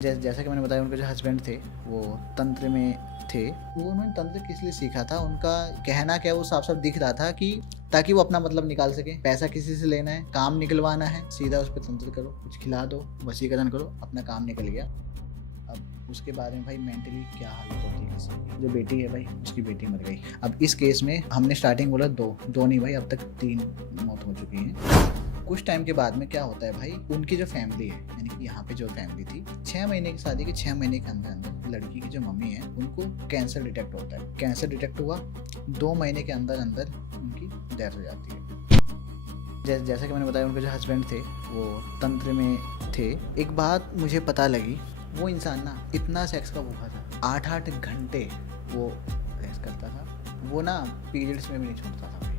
जैसा कि मैंने बताया, उनके जो हस्बैंड थे वो तंत्र में थे। वो उन्होंने तंत्र किस लिए सीखा था, उनका कहना क्या, वो साफ साफ दिख रहा था कि ताकि वो अपना मतलब निकाल सके। पैसा किसी से लेना है, काम निकलवाना है, सीधा उस पर तंत्र करो, कुछ खिला दो, वशीकरण करो, अपना काम निकल गया। अब उसके बारे में भाई मेंटली क्या हालत होती है किसी की। जो बेटी है भाई, उसकी बेटी मर गई। अब इस केस में हमने स्टार्टिंग बोला दो नहीं भाई, अब तक 3 मौत हो चुकी हैं। कुछ टाइम के बाद में क्या होता है भाई, उनकी जो फैमिली है, यानी कि यहाँ पे जो फैमिली थी, 6 महीने की शादी के 6 महीने के अंदर अंदर लड़की की जो मम्मी है उनको कैंसर डिटेक्ट होता है। कैंसर डिटेक्ट हुआ, 2 महीने के अंदर अंदर उनकी डेथ हो जाती है। जैसा कि मैंने बताया, उनके जो हस्बैंड थे वो तंत्र में थे। एक बात मुझे पता लगी, वो इंसान ना इतना सेक्स का भूखा था, 8-8 घंटे वो सेक्स करता था। वो ना पीरियड्स में भी नहीं छूटता था भाई।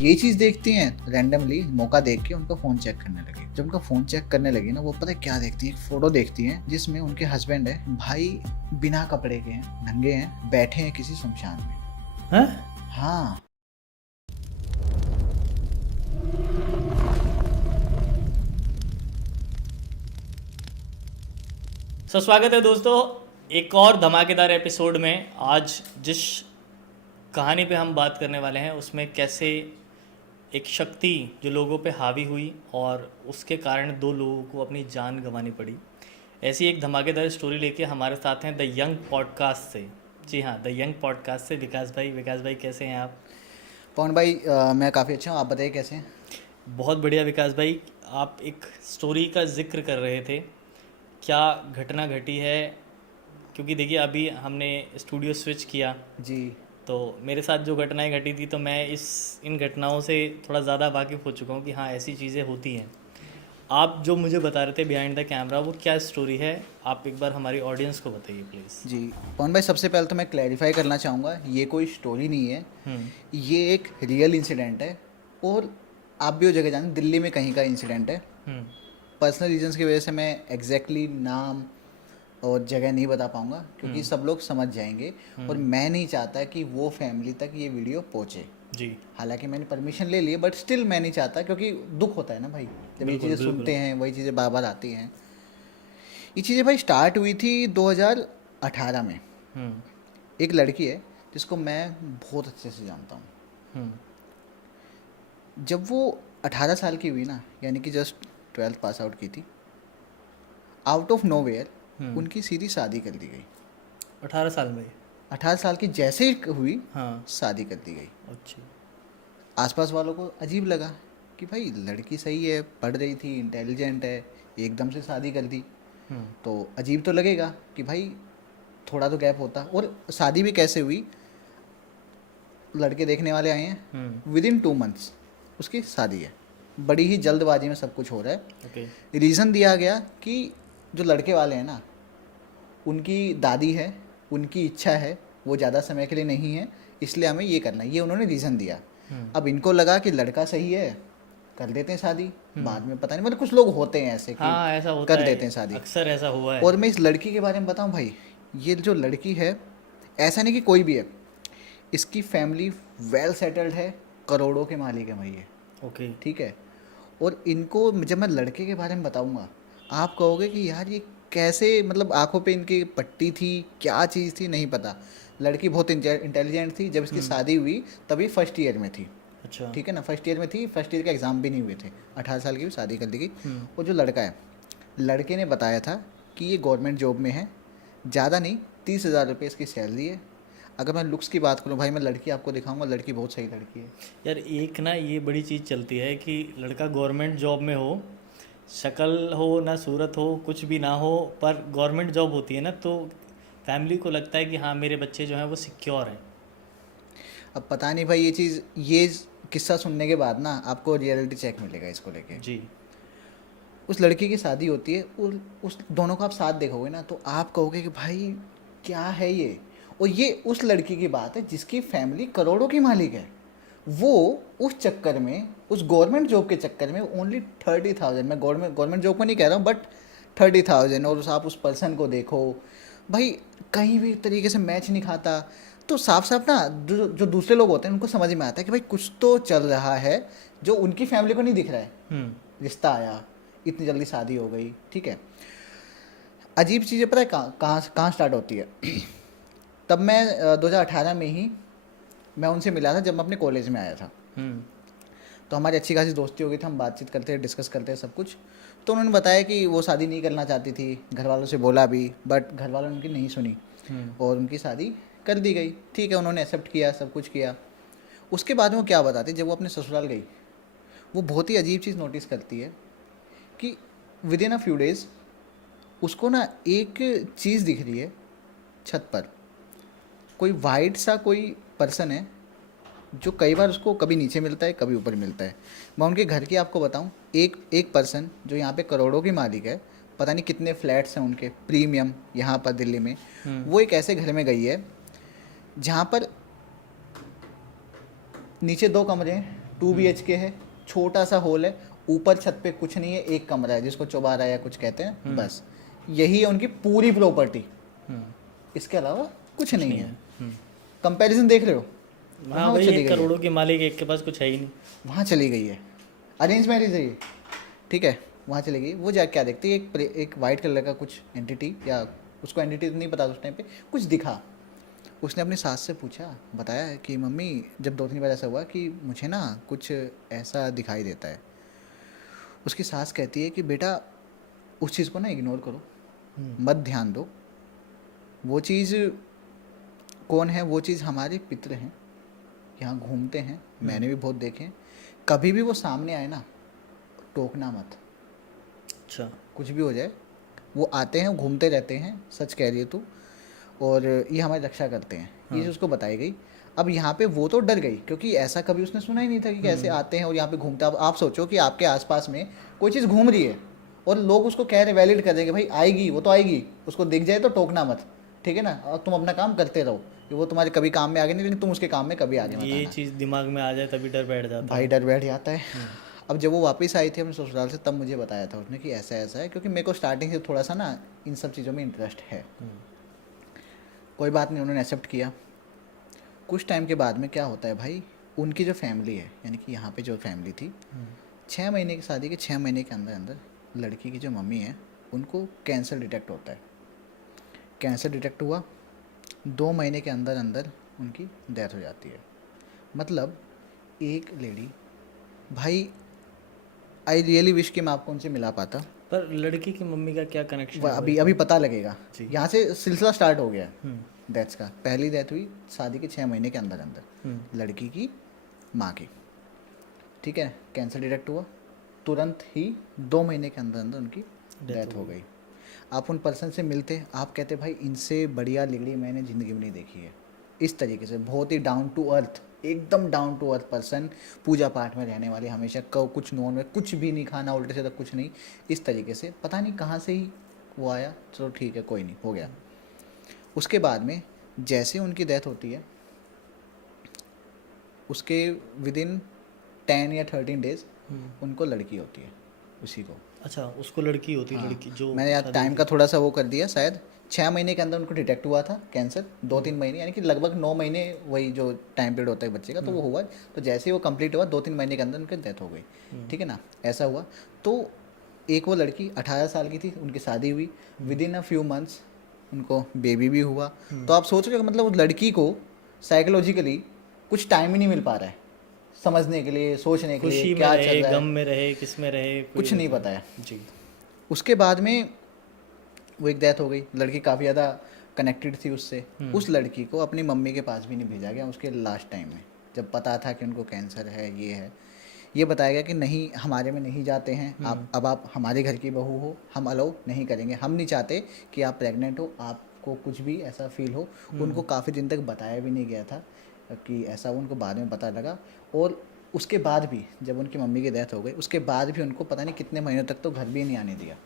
ये चीज़ देखती हैं, रैंडमली मौका देख के उनका फ़ोन चेक करने लगे। जब उनका फ़ोन चेक करने लगी ना, वो पता है क्या देखती है, एक फ़ोटो देखती हैं जिसमें उनके हस्बैंड है भाई, बिना कपड़े के हैं, नंगे हैं, बैठे हैं किसी शमशान में। हाँ। स्वागत है दोस्तों एक और धमाकेदार एपिसोड में। आज जिस कहानी पे हम बात करने वाले हैं उसमें कैसे एक शक्ति जो लोगों पे हावी हुई और उसके कारण 2 लोगों को अपनी जान गंवानी पड़ी, ऐसी एक धमाकेदार स्टोरी लेके हमारे साथ हैं द यंग पॉडकास्ट से। जी हाँ, द यंग पॉडकास्ट से विकास भाई कैसे हैं आप? पवन भाई, मैं काफ़ी अच्छा हूँ, आप बताइए कैसे हैं? बहुत बढ़िया विकास भाई। आप एक स्टोरी का जिक्र कर रहे थे, क्या घटना घटी है? क्योंकि देखिए अभी हमने स्टूडियो स्विच किया जी। तो मेरे साथ जो घटनाएं घटी थी तो मैं इन घटनाओं से थोड़ा ज़्यादा वाकिफ़ हो चुका हूँ कि हाँ ऐसी चीज़ें होती हैं। आप जो मुझे बता रहे थे बिहाइंड द कैमरा, वो क्या स्टोरी है? आप एक बार हमारी ऑडियंस को बताइए प्लीज़। जी पवन भाई, सबसे पहले तो मैं क्लैरिफाई करना चाहूँगा, ये कोई स्टोरी नहीं है, ये एक रियल इंसिडेंट है। और आप भी वो जगह जाने, दिल्ली में कहीं का इंसिडेंट है। पर्सनल रीजंस की वजह से मैं एग्जैक्टली नाम और जगह नहीं बता पाऊँगा, क्योंकि सब लोग समझ जाएंगे। और मैं नहीं चाहता कि वो फैमिली तक ये वीडियो पहुँचे। जी, हालांकि मैंने परमिशन ले ली है, बट स्टिल मैं नहीं चाहता, क्योंकि दुख होता है ना भाई, जब ये चीज़ें सुनते हैं, वही चीज़ें बार बार आती हैं। ये चीज़ें भाई स्टार्ट हुई थी 2018 में। एक लड़की है जिसको मैं बहुत अच्छे से जानता हूँ। जब वो 18 साल की हुई ना, यानी कि जस्ट 12th पास आउट की थी, आउट ऑफ नोवेयर उनकी सीधी शादी कर दी गई। 18 साल में? 18 साल की जैसे ही हुई, हाँ। शादी कर दी गई। अच्छा। आसपास वालों को अजीब लगा कि भाई लड़की सही है, पढ़ रही थी, इंटेलिजेंट है, एकदम से शादी कर दी तो अजीब तो लगेगा कि भाई थोड़ा तो गैप होता। और शादी भी कैसे हुई, लड़के देखने वाले आए हैं, विदिन 2 मंथ्स उसकी शादी है। बड़ी ही जल्दबाजी में सब कुछ हो रहा है। ओके। रीज़न दिया गया कि जो लड़के वाले हैं ना, उनकी दादी है, उनकी इच्छा है, वो ज़्यादा समय के लिए नहीं है, इसलिए हमें ये करना है, ये उन्होंने रीज़न दिया। अब इनको लगा कि लड़का सही है, कर देते हैं शादी। बाद में पता नहीं, मतलब कुछ लोग होते हैं ऐसे कि हाँ, ऐसा होता कर है, देते हैं शादी। अक्सर ऐसा हुआ है। और मैं इस लड़की के बारे में बताऊं भाई, ये जो लड़की है, ऐसा नहीं कि कोई भी है, इसकी फैमिली वेल सेटल्ड है, करोड़ों के मालिक है भाई ये। ओके। ठीक है। और इनको जब मैं लड़के के बारे में बताऊंगा, आप कहोगे कि यार ये कैसे, मतलब आंखों पे इनकी पट्टी थी, क्या चीज़ थी नहीं पता। लड़की बहुत इंटेलिजेंट थी। जब इसकी शादी हुई तभी फर्स्ट ईयर में थी। अच्छा। ठीक है ना, फर्स्ट ईयर में थी, फर्स्ट ईयर के एग्ज़ाम भी नहीं हुए थे, 18 साल की भी शादी कर दी गई। और जो लड़का है, लड़के ने बताया था कि ये गवर्नमेंट जॉब में है, ज़्यादा नहीं, 30,000 रुपये इसकी सैलरी है। अगर मैं लुक्स की बात करूँ भाई, मैं लड़की आपको दिखाऊंगा, लड़की बहुत सही लड़की है यार एक ना ये बड़ी चीज़ चलती है कि लड़का गवर्नमेंट जॉब में हो, शक्ल हो ना सूरत हो, कुछ भी ना हो, पर गवर्नमेंट जॉब होती है ना तो फैमिली को लगता है कि हाँ मेरे बच्चे जो हैं वो सिक्योर हैं। अब पता नहीं भाई, ये किस्सा सुनने के बाद ना आपको रियलिटी चेक मिलेगा इसको लेके। जी। उस लड़की की शादी होती है और उस दोनों का आप साथ देखोगे ना, तो आप कहोगे कि भाई क्या है ये। और ये उस लड़की की बात है जिसकी फैमिली करोड़ों की मालिक है। वो उस चक्कर में, उस गवर्नमेंट जॉब के चक्कर में ओनली 30,000, मैं गवर्नमेंट जॉब को नहीं कह रहा हूँ, बट 30,000, और आप उस पर्सन को देखो भाई, कहीं भी तरीके से मैच नहीं खाता। तो साफ साफ ना जो दूसरे लोग होते हैं उनको समझ में आता है कि भाई कुछ तो चल रहा है जो उनकी फैमिली को नहीं दिख रहा है। रिश्ता आया, इतनी जल्दी शादी हो गई, ठीक है। अजीब चीज़ें पता है कहाँ स्टार्ट होती है। तब मैं 2018 में ही मैं उनसे मिला था, जब मैं अपने कॉलेज में आया था। तो हमारी अच्छी खासी दोस्ती हो गई थी, हम बातचीत करते थे, डिस्कस करते थे सब कुछ। तो उन्होंने बताया कि वो शादी नहीं करना चाहती थी, घर वालों से बोला भी, बट घर वालों ने उनकी नहीं सुनी और उनकी शादी कर दी गई। ठीक है, उन्होंने एक्सेप्ट किया, सब कुछ किया। उसके बाद में वो क्या बताती, जब वो अपने ससुराल गई, वो बहुत ही अजीब चीज़ नोटिस करती है कि with in a few days उसको ना एक चीज़ दिख रही है छत पर। कोई वाइट सा कोई पर्सन है जो कई बार उसको कभी नीचे मिलता है, कभी ऊपर मिलता है। मैं उनके घर की आपको बताऊं, एक पर्सन जो यहाँ पे करोड़ों की मालिक है, पता नहीं कितने फ्लैट्स हैं उनके प्रीमियम यहाँ पर दिल्ली में, वो एक ऐसे घर में गई है जहाँ पर नीचे 2 कमरे हैं, 2 BHK है, छोटा सा हॉल है, ऊपर छत पे कुछ नहीं है, एक कमरा है जिसको चौबारा या कुछ कहते हैं, बस यही है उनकी पूरी प्रॉपर्टी। इसके अलावा कुछ नहीं है। कंपैरिजन देख रहे हो? हाँ भाई, एक करोड़ों की मालिक, एक के पास कुछ है ही नहीं। वहाँ चली गई है, अरेंज मैरिज है ये, ठीक है, वहाँ चली गई। वो जा क्या देखती है, एक वाइट कलर का कुछ एंटिटी, या उसको एंटिटी नहीं पता उस टाइम पे, कुछ दिखा। उसने अपनी सास से पूछा, बताया कि मम्मी, जब 2-3 बार ऐसा हुआ कि मुझे ना कुछ ऐसा दिखाई देता है। उसकी सास कहती है कि बेटा उस चीज़ को ना इग्नोर करो, मत ध्यान दो। वो चीज़ कौन है? वो चीज़ हमारे पितर हैं, यहाँ घूमते हैं, मैंने भी बहुत देखे हैं। कभी भी वो सामने आए ना, टोकना मत। अच्छा, कुछ भी हो जाए, वो आते हैं, घूमते रहते हैं, सच कह रही है तू, और ये हमारी रक्षा करते हैं। ये चीज़ उसको बताई गई। अब यहाँ पे वो तो डर गई, क्योंकि ऐसा कभी उसने सुना ही नहीं था कि कैसे आते हैं और यहाँ पे घूमते। अब आप सोचो कि आपके आसपास में कोई चीज़ घूम रही है और लोग उसको कह रहे, वैलिड कर देंगे, भाई आएगी, वो तो आएगी, उसको दिख जाए तो टोकना मत, ठीक है ना, और तुम अपना काम करते रहो, कि वो तुम्हारे कभी काम में आगे नहीं, लेकिन तुम उसके काम में कभी आगे मत ये आना। चीज़ दिमाग में आ जाए तभी डर बैठ जाता भाई डर बैठ जाता है। अब जब वो वापस आई थी अपने ससुराल से, तब मुझे बताया था उसने कि ऐसा ऐसा है, क्योंकि मेरे को स्टार्टिंग से थोड़ा सा ना इन सब चीज़ों में इंटरेस्ट है। कोई बात नहीं, उन्होंने एक्सेप्ट किया। कुछ टाइम के बाद में क्या होता है भाई, उनकी जो फैमिली है, यानी कि यहाँ पे जो फैमिली थी, 6 महीने की शादी के 6 महीने के अंदर अंदर लड़की की जो मम्मी है, उनको कैंसर डिटेक्ट होता है। कैंसर डिटेक्ट हुआ, 2 महीने के अंदर अंदर उनकी डेथ हो जाती है। मतलब एक लेडी, भाई आई रियली विश कि मैं आपको उनसे मिला पाता, पर लड़की की मम्मी का क्या कनेक्शन है? अभी पता लगेगा। जी। यहाँ से सिलसिला स्टार्ट हो गया डेथ्स का। पहली डेथ हुई शादी के 6 महीने के अंदर अंदर, लड़की की माँ की, ठीक है। कैंसर डिटेक्ट हुआ, तुरंत ही 2 महीने के अंदर अंदर उनकी डेथ हो गई। आप उन पर्सन से मिलते, आप कहते भाई इनसे बढ़िया लिगड़ी मैंने ज़िंदगी में नहीं देखी है। इस तरीके से बहुत ही डाउन टू अर्थ, एकदम डाउन टू अर्थ पर्सन, पूजा पाठ में रहने वाले, हमेशा कुछ नॉन वेज कुछ भी नहीं खाना, उल्टे से तक कुछ नहीं, इस तरीके से। पता नहीं कहाँ से ही वो आया, चलो ठीक है, कोई नहीं, हो गया। उसके बाद में जैसे उनकी डेथ होती है, उसके विद इन 10 या 13 डेज उनको लड़की होती है उसी को। अच्छा, उसको लड़की होती है? हाँ, लड़की जो मैंने यार टाइम का थोड़ा सा वो कर दिया, शायद 6 महीने के अंदर उनको डिटेक्ट हुआ था कैंसर, 2-3 महीने, यानी कि लगभग 9 महीने, वही जो टाइम पीरियड होता है बच्चे का, तो वो हुआ। तो जैसे ही वो कंप्लीट हुआ, 2-3 महीने के अंदर उनकी डेथ हो गई, ठीक है ना, ऐसा हुआ। तो एक वो लड़की 18 साल की थी, उनकी शादी हुई, with in a few months उनको बेबी भी हुआ। तो आप सोच रहे हो, मतलब उस लड़की को साइकोलॉजिकली कुछ टाइम ही नहीं मिल पा रहा है समझने के लिए, सोचने के लिए खुशी में क्या चल रहे, रहा गम है, में रहे, किस में रहे, कुछ नहीं पता है। जी। उसके बाद में वो एक डेथ हो गई। लड़की काफ़ी ज़्यादा कनेक्टेड थी उससे। उस लड़की को अपनी मम्मी के पास भी नहीं भेजा गया उसके लास्ट टाइम में, जब पता था कि उनको कैंसर है, ये है। ये बताया गया कि नहीं, हमारे में नहीं जाते हैं आप, अब आप हमारे घर की बहू हो, हम अलाउ नहीं करेंगे, हम नहीं चाहते कि आप प्रेग्नेंट हो, आपको कुछ भी ऐसा फील हो। उनको काफ़ी दिन तक बताया भी नहीं गया था कि ऐसा, उनको बाद में पता लगा। और उसके बाद भी जब उनकी मम्मी की डेथ हो गई, उसके बाद भी उनको पता नहीं कितने महीनों तक तो घर भी नहीं आने दिया,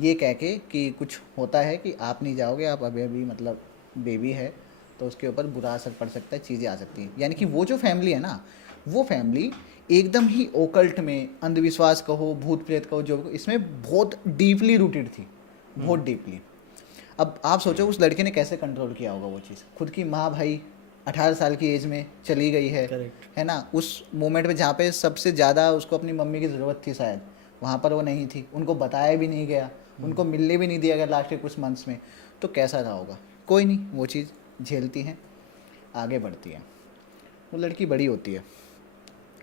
ये कह के कि कुछ होता है कि आप नहीं जाओगे, आप अभी अभी मतलब बेबी है, तो उसके ऊपर बुरा असर पड़ सकता है, चीज़ें आ सकती हैं। यानी कि वो जो फैमिली है ना, वो फैमिली एकदम ही ओकल्ट में, अंधविश्वास कहो, भूत प्रेत कहो, जो इसमें बहुत डीपली रूटेड थी, बहुत डीपली। अब आप सोचो उस लड़के ने कैसे कंट्रोल किया होगा वो चीज़। खुद की माँ भाई 18 साल की एज में चली गई है ना, उस मोमेंट में जहाँ पे सबसे ज़्यादा उसको अपनी मम्मी की ज़रूरत थी शायद, वहाँ पर वो नहीं थी, उनको बताया भी नहीं गया, उनको मिलने भी नहीं दिया अगर लास्ट के कुछ मंथ्स में, तो कैसा रहा होगा। कोई नहीं, वो चीज़ झेलती हैं, आगे बढ़ती हैं। वो लड़की बड़ी होती है,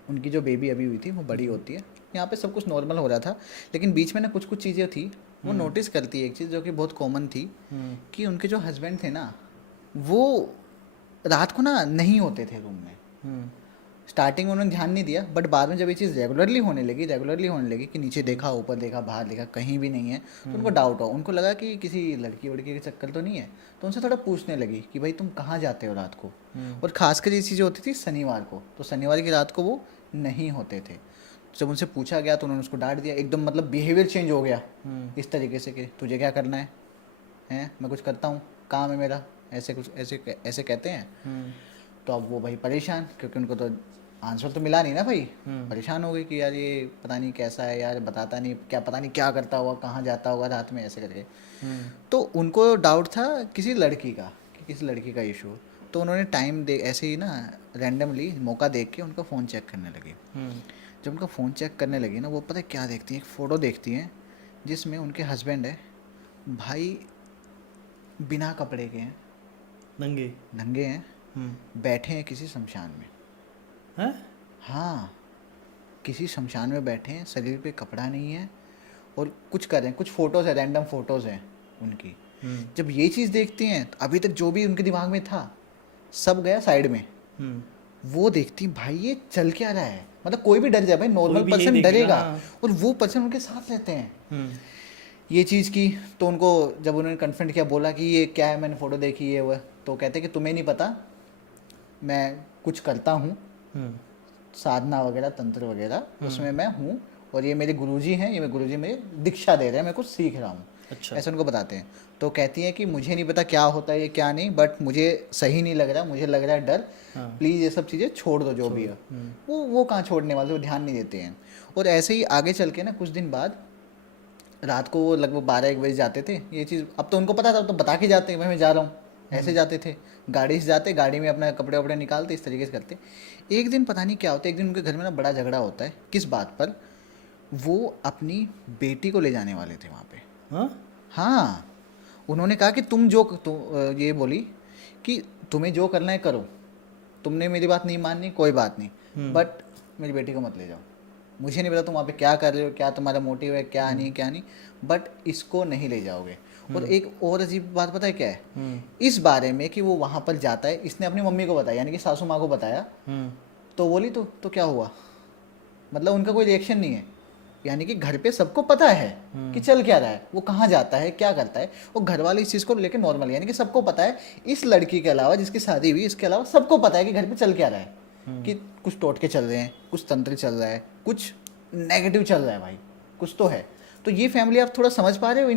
उनकी जो बेबी अभी हुई थी वो बड़ी होती है। यहाँ पे सब कुछ नॉर्मल हो रहा था, लेकिन बीच में ना कुछ कुछ चीज़ें थी, वो नोटिस करती है एक चीज़ जो कि बहुत कॉमन थी, कि उनके जो हस्बैंड थे ना, वो रात को ना नहीं होते थे रूम में। स्टार्टिंग में उन्होंने ध्यान नहीं दिया, बट बाद में जब ये चीज़ रेगुलरली होने लगी कि नीचे देखा, ऊपर देखा, बाहर देखा, कहीं भी नहीं है, तो उनको डाउट हुआ। उनको लगा कि किसी लड़की वड़की के चक्कर तो नहीं है, तो उनसे थोड़ा पूछने लगी कि भाई तुम कहाँ जाते हो रात को। और खासकर ये चीज़ें होती थी शनिवार को, तो शनिवार की रात को वो नहीं होते थे। जब उनसे पूछा गया तो उन्होंने उसको डांट दिया, एकदम मतलब बिहेवियर चेंज हो गया इस तरीके से कि तुझे क्या करना है, हैं मैं कुछ करता हूँ, काम है मेरा, ऐसे कुछ ऐसे कहते हैं। तो अब वो भाई परेशान, क्योंकि उनको तो आंसर तो मिला नहीं ना भाई। परेशान हो गई कि यार ये पता नहीं कैसा है यार, बताता नहीं, क्या पता नहीं क्या करता होगा, कहाँ जाता होगा रात में, ऐसे करके। तो उनको डाउट था किसी लड़की का, कि किसी लड़की का इशू। तो उन्होंने टाइम दे ऐसे ही ना रैंडमली मौका देख के उनका फ़ोन चेक करने लगी। जब उनका फ़ोन चेक करने लगी ना, वो पता है क्या देखती हैं, एक फ़ोटो देखती हैं जिसमें उनके हस्बैंड है भाई, बिना कपड़े के हैं, नंगे हैं, बैठे हैं किसी शमशान में। हैं? हाँ, किसी शमशान में बैठे हैं, शरीर पे कपड़ा नहीं है, और कुछ कर रहे हैं, कुछ फ़ोटोज़ है, रैंडम फ़ोटोज़ हैं उनकी। जब ये चीज़ देखती हैं तो अभी तक जो भी उनके दिमाग में था सब गया साइड में। वो देखती भाई ये चल क्या रहा है, मतलब कोई भी डर जाए भाई, नॉर्मल पर्सन डरेगा, और वो पर्सन उनके साथ रहते हैं। ये चीज़ की तो उनको जब उन्होंने कन्फ्रंट किया, बोला कि ये क्या है, मैंने फ़ोटो देखी है वह, तो कहते कि तुम्हें नहीं पता, मैं कुछ करता हूँ, साधना वगैरह, तंत्र वगैरह, उसमें मैं हूँ, और ये मेरे गुरुजी हैं, ये मेरे गुरुजी मुझे दीक्षा दे रहे हैं, मैं कुछ सीख रहा हूँ। अच्छा। ऐसा उनको बताते हैं। तो कहती हैं कि मुझे नहीं पता क्या होता है ये क्या नहीं, बट मुझे सही नहीं लग रहा, मुझे लग रहा है डर, प्लीज़ ये सब चीज़ें छोड़ दो जो भी है। वो कहाँ छोड़ने वाले, वो ध्यान नहीं देते हैं। और ऐसे ही आगे चल के ना कुछ दिन बाद रात को वो लगभग 12-1 बजे जाते थे। ये चीज़ अब तो उनको पता था, तो बता के जाते हैं भाई मैं जा रहा हूँ, ऐसे जाते थे, गाड़ी से जाते, गाड़ी में अपना कपड़े वपड़े निकालते, इस तरीके से करते। एक दिन पता नहीं क्या होता है, एक दिन उनके घर में ना बड़ा झगड़ा होता है। किस बात पर? वो अपनी बेटी को ले जाने वाले थे वहाँ पे। हाँ, उन्होंने कहा कि ये बोली कि तुम्हें जो करना है करो, तुमने मेरी बात नहीं माननी कोई बात नहीं, बट मेरी बेटी को मत ले जाओ। मुझे नहीं पता तुम वहाँ पे क्या कर रहे हो, क्या तुम्हारा मोटिव है, क्या नहीं, बट इसको नहीं ले जाओगे। और एक और अजीब बात पता है क्या है इस बारे में, कि वो वहाँ पर जाता है, इसने अपनी मम्मी को बताया, यानी कि सासू माँ को बताया। तो बोली तो क्या हुआ, मतलब उनका कोई रिएक्शन नहीं है, यानी कि घर पे सबको पता है कि चल क्या रहा है, वो कहाँ जाता है, क्या करता है, और घर वाले इस चीज़ को लेकर नॉर्मल, यानी कि सबको पता है, इस लड़की के अलावा जिसकी शादी हुई, इसके अलावा सबको पता है कि घर पे चल क्या रहा है, कि कुछ टोटके चल रहे हैं, कुछ तंत्र चल रहा है, कुछ नेगेटिव चल रहा है भाई, कुछ तो है। तो ये फैमिली आप थोड़ा समझ पा रहे हो,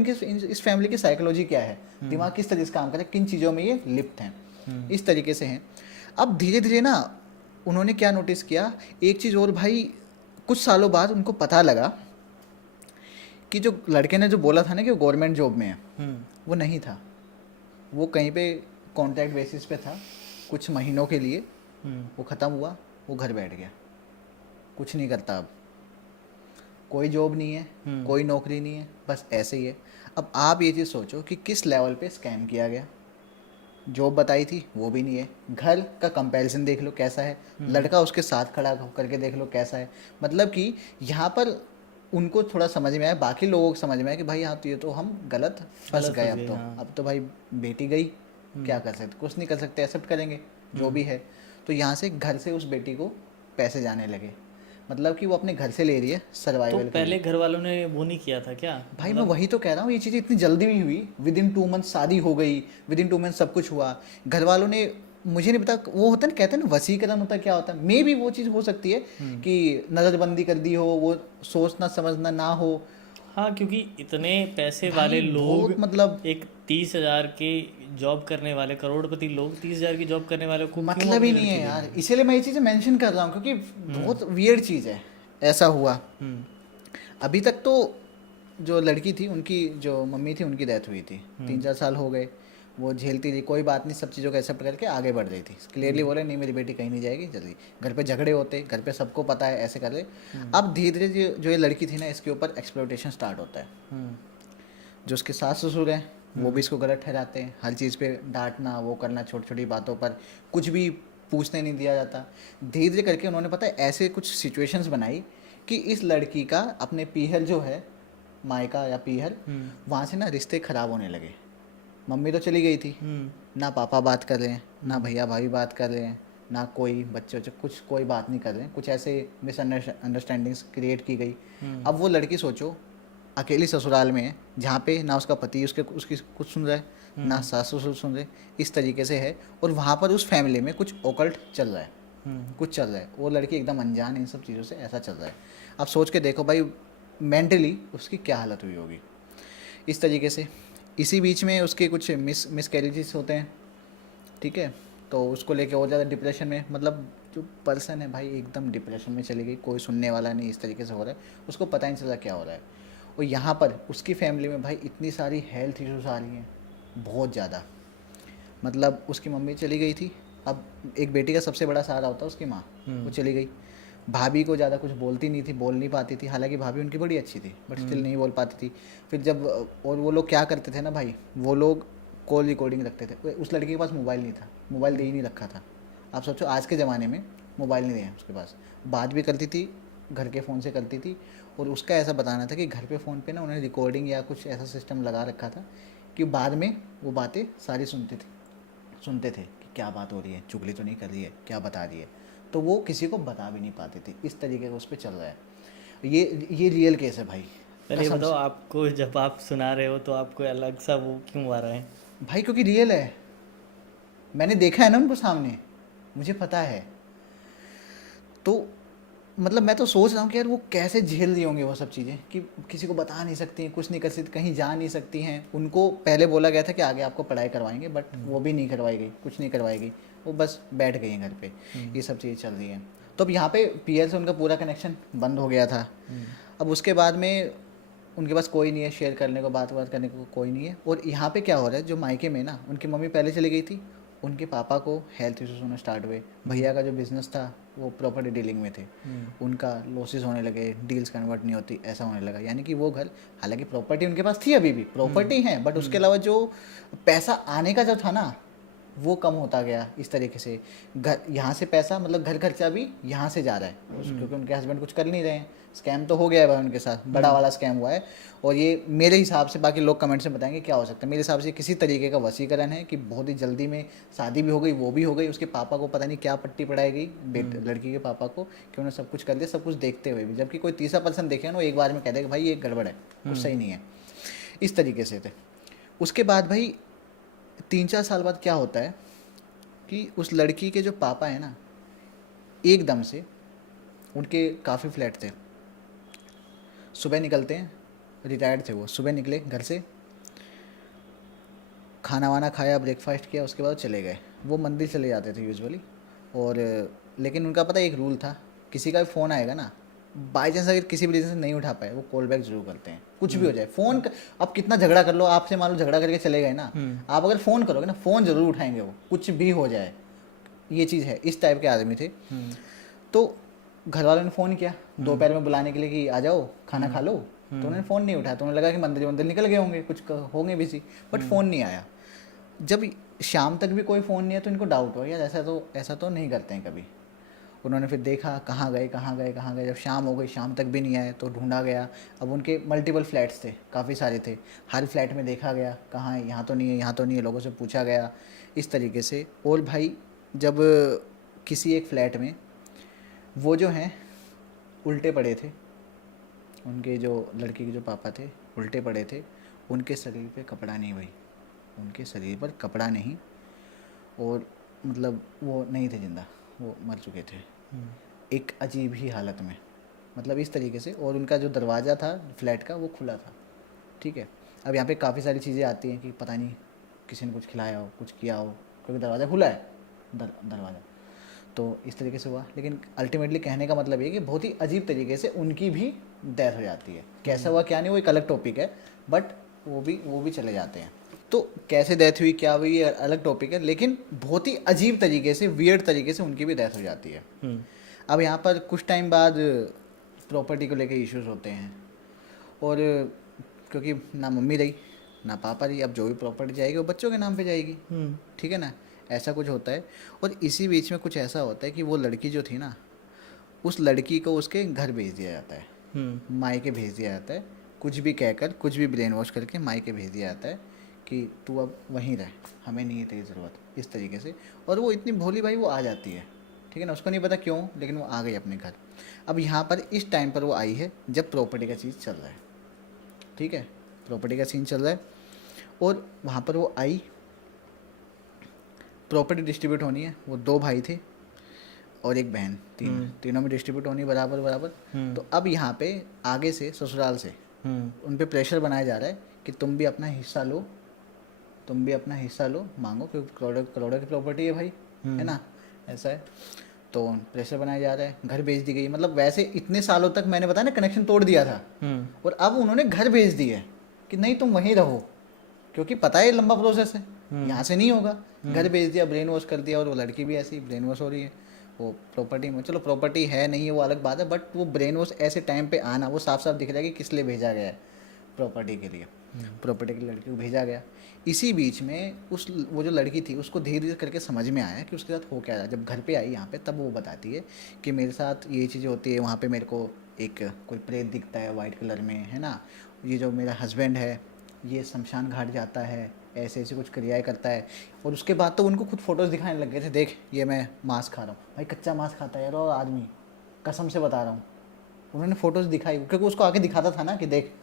इस फैमिली की साइकोलॉजी क्या है, दिमाग किस तरीके से काम करे, किन चीज़ों में ये लिप्त हैं, इस तरीके से हैं। अब धीरे धीरे ना उन्होंने क्या नोटिस किया, एक चीज़ और भाई, कुछ सालों बाद उनको पता लगा कि जो लड़के ने जो बोला था ना कि वो गवर्नमेंट जॉब में है, वो नहीं था, वो कहीं पे कॉन्ट्रैक्ट बेसिस पे था, कुछ महीनों के लिए, वो ख़त्म हुआ, वो घर बैठ गया, कुछ नहीं करता, अब कोई जॉब नहीं है, कोई नौकरी नहीं है, बस ऐसे ही है। अब आप ये चीज़ सोचो कि किस लेवल पे स्कैम किया गया। जॉब बताई थी वो भी नहीं है, घर का कंपैरिजन देख लो कैसा है, लड़का उसके साथ खड़ा करके देख लो कैसा है। मतलब कि यहाँ पर उनको थोड़ा समझ में आया, बाकी लोगों को समझ में आया कि भाई हाँ, तो ये तो हम गलत फंस गए। अब तो भाई बेटी गई, क्या कर सकते, कुछ नहीं कर सकते, एक्सेप्ट करेंगे जो भी है। तो यहाँ से घर से उस बेटी को पैसे जाने लगे, मतलब कि वो अपने घर से ले रही है सर्वाइवल। तो पहले घर वालों ने वो नहीं किया था क्या? भाई मैं वही तो कह रहा हूँ, ये चीज़ इतनी जल्दी भी हुई, विदिन 2 मंथ शादी हो गई, विदिन 2 मंथ सब कुछ हुआ। घर वालों ने, मुझे नहीं पता, वो होता है ना, कहते हैं ना वसीकरण होता है, क्या होता है, मे भी वो चीज़ हो सकती है कि नज़रबंदी कर दी हो, वो सोचना समझना ना हो। हाँ, क्योंकि इतने पैसे वाले लोग, मतलब एक 30,000 के जॉब करने वाले, करोड़पति लोग 30,000 की जॉब करने वाले को मतलब ही नहीं है यार, इसीलिए मैं ये चीज़ें मेंशन कर रहा हूँ, क्योंकि बहुत वियर्ड चीज़ है। ऐसा हुआ। अभी तक तो जो लड़की थी, उनकी जो मम्मी थी, उनकी डेथ हुई थी, 3-4 साल हो गए, वो झेलती रही, कोई बात नहीं, सब चीज़ों को एक्सेप्ट करके आगे बढ़ रही थी। क्लियरली बोले नहीं मेरी बेटी कहीं नहीं जाएगी, जल्दी। घर पे झगड़े होते, घर पे सबको पता है, ऐसे कर रहे। अब धीरे धीरे जो ये लड़की थी ना, इसके ऊपर एक्सप्लॉयटेशन स्टार्ट होता है। जो उसके सास ससुर हैं वो भी इसको गलत ठहराते हैं, हर चीज़ पे डांटना, वो करना, छोटी छोटी बातों पर कुछ भी पूछने नहीं दिया जाता। धीरे धीरे करके उन्होंने पता है ऐसे कुछ सिचुएशंस बनाई कि इस लड़की का अपने पीहर जो है, मायका या पीहर, वहाँ से ना रिश्ते खराब होने लगे। मम्मी तो चली गई थी, ना पापा बात कर रहे हैं, ना भैया भाभी बात कर रहे हैं, ना कोई बच्चे बच्चे कुछ कोई बात नहीं कर रहे हैं, कुछ ऐसे मिसअंडरस्टैंडिंग्स क्रिएट की गई। अब वो लड़की सोचो अकेली ससुराल में है, जहाँ पे ना उसका पति उसकी कुछ सुन रहा है, ना सास ससुर सुन रहे, इस तरीके से है। और वहाँ पर उस फैमिली में कुछ ओकल्ट चल रहा है, कुछ चल रहा है। वो लड़की एकदम अनजान इन सब चीज़ों से, ऐसा चल रहा है। अब सोच के देखो भाई मेंटली उसकी क्या हालत हुई होगी इस तरीके से। इसी बीच में उसके कुछ मिसकैरेजेस होते हैं, ठीक है, तो उसको लेके और ज़्यादा डिप्रेशन में, मतलब जो पर्सन है भाई एकदम डिप्रेशन में चली गई, कोई सुनने वाला नहीं, इस तरीके से हो रहा है, उसको पता ही नहीं चला क्या हो रहा है। और यहाँ पर उसकी फैमिली में भाई इतनी सारी हेल्थ इश्यूज आ रही हैं, बहुत ज़्यादा। मतलब उसकी मम्मी चली गई थी, अब एक बेटी का सबसे बड़ा सहारा होता है उसकी माँ, वो चली गई। भाभी को ज़्यादा कुछ बोलती नहीं थी, बोल नहीं पाती थी, हालांकि भाभी उनकी बड़ी अच्छी थी बट स्टिल नहीं बोल पाती थी। फिर जब और वो लोग क्या करते थे ना भाई, वो लोग कॉल रिकॉर्डिंग रखते थे। उस लड़की के पास मोबाइल नहीं था, मोबाइल दे ही नहीं रखा था। आप सोचो आज के ज़माने में मोबाइल नहीं है उसके पास, बात भी करती थी घर के फ़ोन से करती थी। और उसका ऐसा बताना था कि घर पे फ़ोन पे ना उन्होंने रिकॉर्डिंग या कुछ ऐसा सिस्टम लगा रखा था कि बाद में वो बातें सारी सुनते थे कि क्या बात हो रही है, चुगली तो नहीं कर रही है, क्या बता रही है। तो वो किसी को बता भी नहीं पाती थी, इस तरीके का उस पर चल रहा है। ये रियल केस है भाई। पहले ये बताओ, आपको जब आप सुना रहे हो तो आपको अलग सा वो क्यों आ रहा है? भाई क्योंकि रियल है, मैंने देखा है ना उनको सामने, मुझे पता है। तो मतलब मैं तो सोच रहा हूँ कि यार वो कैसे झेल रही होंगे वो सब चीज़ें, कि किसी को बता नहीं सकती हैं, कुछ नहीं कर सकती, कहीं जा नहीं सकती हैं। उनको पहले बोला गया था कि आगे आपको पढ़ाई करवाएंगे, बट वो भी नहीं करवाई गई, कुछ नहीं करवाई गई, वो बस बैठ गई हैं घर पे। ये सब चीज़ें चल रही हैं। तो अब यहाँ पे पीएल से उनका पूरा कनेक्शन बंद हो गया था। अब उसके बाद में उनके पास कोई नहीं है शेयर करने को, बात करने को कोई नहीं है। और यहाँ पे क्या हो रहा है, जो मायके में ना उनकी मम्मी पहले चली गई थी, उनके पापा को हेल्थ इश्यूज होना स्टार्ट हुए। भैया का जो बिजनेस था वो प्रॉपर्टी डीलिंग में थे, उनका लॉसेस होने लगे, डील्स कन्वर्ट नहीं होती, ऐसा होने लगा। यानी कि वो घर, हालांकि प्रॉपर्टी उनके पास थी, अभी भी प्रॉपर्टी है, बट उसके अलावा जो पैसा आने का जो था ना वो कम होता गया। इस तरीके से घर, यहाँ से पैसा मतलब घर खर्चा भी यहाँ से जा रहा है, क्योंकि उनके हस्बैंड कुछ कर नहीं रहे हैं। स्कैम तो हो गया है भाई उनके साथ, बड़ा वाला स्कैम हुआ है। और ये मेरे हिसाब से, बाकी लोग कमेंट्स में बताएंगे क्या हो सकता है, मेरे हिसाब से किसी तरीके का वशीकरण है कि बहुत ही जल्दी में शादी भी हो गई, वो भी हो गई। उसके पापा को पता नहीं क्या पट्टी पढ़ाई गई लड़की के पापा को, कि उन्होंने सब कुछ कर दिया, सब कुछ देखते हुए भी। जबकि कोई तीसरा पर्सन देखे ना, एक बार में कह देगा भाई ये गड़बड़ है, कुछ सही नहीं है, इस तरीके से थे। उसके बाद भाई 3-4 साल बाद क्या होता है कि उस लड़की के जो पापा हैं ना, एकदम से उनके काफ़ी फ्लैट थे, सुबह निकलते हैं, रिटायर्ड थे वो, सुबह निकले घर से, खाना वाना खाया, ब्रेकफास्ट किया, उसके बाद चले गए। वो मंदिर चले जाते थे यूजुअली। और लेकिन उनका पता एक रूल था, किसी का भी फ़ोन आएगा ना, बाई चांस अगर किसी भी रीज़न से नहीं उठा पाए, वो कॉल बैक जरूर करते हैं, कुछ भी हो जाए। फ़ोन अब कितना झगड़ा कर लो, आपसे मान लो झगड़ा करके चले गए ना, आप अगर फ़ोन करोगे ना, फ़ोन ज़रूर उठाएंगे वो, कुछ भी हो जाए। ये चीज़ है, इस टाइप के आदमी थे। तो घर वालों ने फ़ोन किया दोपहर में बुलाने के लिए कि आ जाओ खाना खा लो, तो उन्होंने फ़ोन नहीं उठाया। तो उन्हें लगा कि मंदिर निकल गए होंगे, कुछ होंगे बिजी, बट फ़ोन नहीं आया। जब शाम तक भी कोई फ़ोन नहीं है तो इनको डाउट हुआ, यार ऐसा तो नहीं करते हैं कभी। उन्होंने फिर देखा कहाँ गए। जब शाम हो गई, शाम तक भी नहीं आए, तो ढूंढा गया। अब उनके मल्टीपल फ्लैट्स थे, काफ़ी सारे थे, हर फ्लैट में देखा गया, कहाँ है, यहाँ तो नहीं है, लोगों से पूछा गया, इस तरीके से। और भाई जब किसी एक फ्लैट में वो जो हैं उल्टे पड़े थे, उनके जो लड़की के जो पापा थे उल्टे पड़े थे, उनके शरीर पे कपड़ा नहीं भाई, उनके शरीर पर कपड़ा नहीं, और मतलब वो नहीं थे जिंदा, वो मर चुके थे एक अजीब ही हालत में, मतलब इस तरीके से। और उनका जो दरवाज़ा था फ्लैट का वो खुला था, ठीक है। अब यहाँ पे काफ़ी सारी चीज़ें आती हैं कि पता नहीं किसी ने कुछ खिलाया हो, कुछ किया हो, क्योंकि दरवाज़ा खुला है, दरवाज़ा तो इस तरीके से हुआ। लेकिन अल्टीमेटली कहने का मतलब ये कि बहुत ही अजीब तरीके से उनकी भी डेथ हो जाती है। कैसा हुआ क्या नहीं वो एक अलग टॉपिक है, बट वो भी चले जाते हैं। तो कैसे डेथ हुई क्या हुई ये अलग टॉपिक है, लेकिन बहुत ही अजीब तरीके से, वियर्ड तरीके से उनकी भी डेथ हो जाती है। अब यहाँ पर कुछ टाइम बाद प्रॉपर्टी को लेकर इश्यूज होते हैं, और क्योंकि ना मम्मी रही ना पापा रही, अब जो भी प्रॉपर्टी जाएगी वो बच्चों के नाम पे जाएगी, ठीक है ना, ऐसा कुछ होता है। और इसी बीच में कुछ ऐसा होता है कि वो लड़की जो थी ना, उस लड़की को उसके घर भेज दिया जाता है, मायके भेज दिया जाता है, कुछ भी कहकर, कुछ भी ब्रेन वॉश करके मायके भेज दिया जाता है कि तू अब वहीं रह, हमें नहीं है तेरी ज़रूरत, इस तरीके से। और वो इतनी भोली भाई वो आ जाती है, ठीक है ना, उसको नहीं पता क्यों, लेकिन वो आ गई अपने घर। अब यहाँ पर इस टाइम पर वो आई है जब प्रॉपर्टी का चीज़ चल रहा है, ठीक है, प्रॉपर्टी का सीन चल रहा है। और वहाँ पर वो आई, प्रॉपर्टी डिस्ट्रीब्यूट होनी है, वो 2 भाई थे और एक बहन, तीनों में डिस्ट्रीब्यूट होनी बराबर बराबर। तो अब यहाँ पे आगे से ससुराल से उन पे प्रेशर बनाया जा रहा है कि तुम भी अपना हिस्सा लो, तुम भी अपना हिस्सा लो, मांगो, क्योंकि करोड़ों करोड़ों की प्रॉपर्टी है भाई, है ना, ऐसा है। तो प्रेशर बनाया जा रहा है, घर भेज दी गई। मतलब वैसे इतने सालों तक मैंने बताया ना कनेक्शन तोड़ दिया था, और अब उन्होंने घर भेज दिया कि नहीं तुम वहीं रहो, क्योंकि पता है लंबा प्रोसेस है, यहाँ से नहीं होगा। घर भेज दिया, ब्रेन वॉश कर दिया, और वो लड़की भी ऐसी ब्रेन वॉश हो रही है। वो प्रॉपर्टी में, चलो प्रॉपर्टी है नहीं है वो अलग बात है, बट वो ब्रेन वॉश ऐसे टाइम पे आना, वो साफ साफ दिख रहा है कि किस लिए भेजा गया है, प्रॉपर्टी के लिए, प्रॉपर्टी की लड़की को भेजा गया। इसी बीच में वो जो लड़की थी उसको धीरे धीरे करके समझ में आया कि उसके साथ हो क्या रहा है। जब घर पे आई यहाँ पे, तब वो बताती है कि मेरे साथ ये चीज़ें होती है, वहाँ पे मेरे को एक कोई प्रेत दिखता है वाइट कलर में, है ना, ये जो मेरा हस्बैंड है ये शमशान घाट जाता है, ऐसे ऐसे कुछ क्रियाएं करता है। और उसके बाद तो उनको खुद फोटोज़ दिखाने लग गए थे, देख ये मैं मांस खा रहा हूँ, भाई कच्चा मांस खाता है यार और आदमी, कसम से बता रहा हूँ। उन्होंने फ़ोटोज़ दिखाई, क्योंकि उसको आगे दिखाता था ना कि देख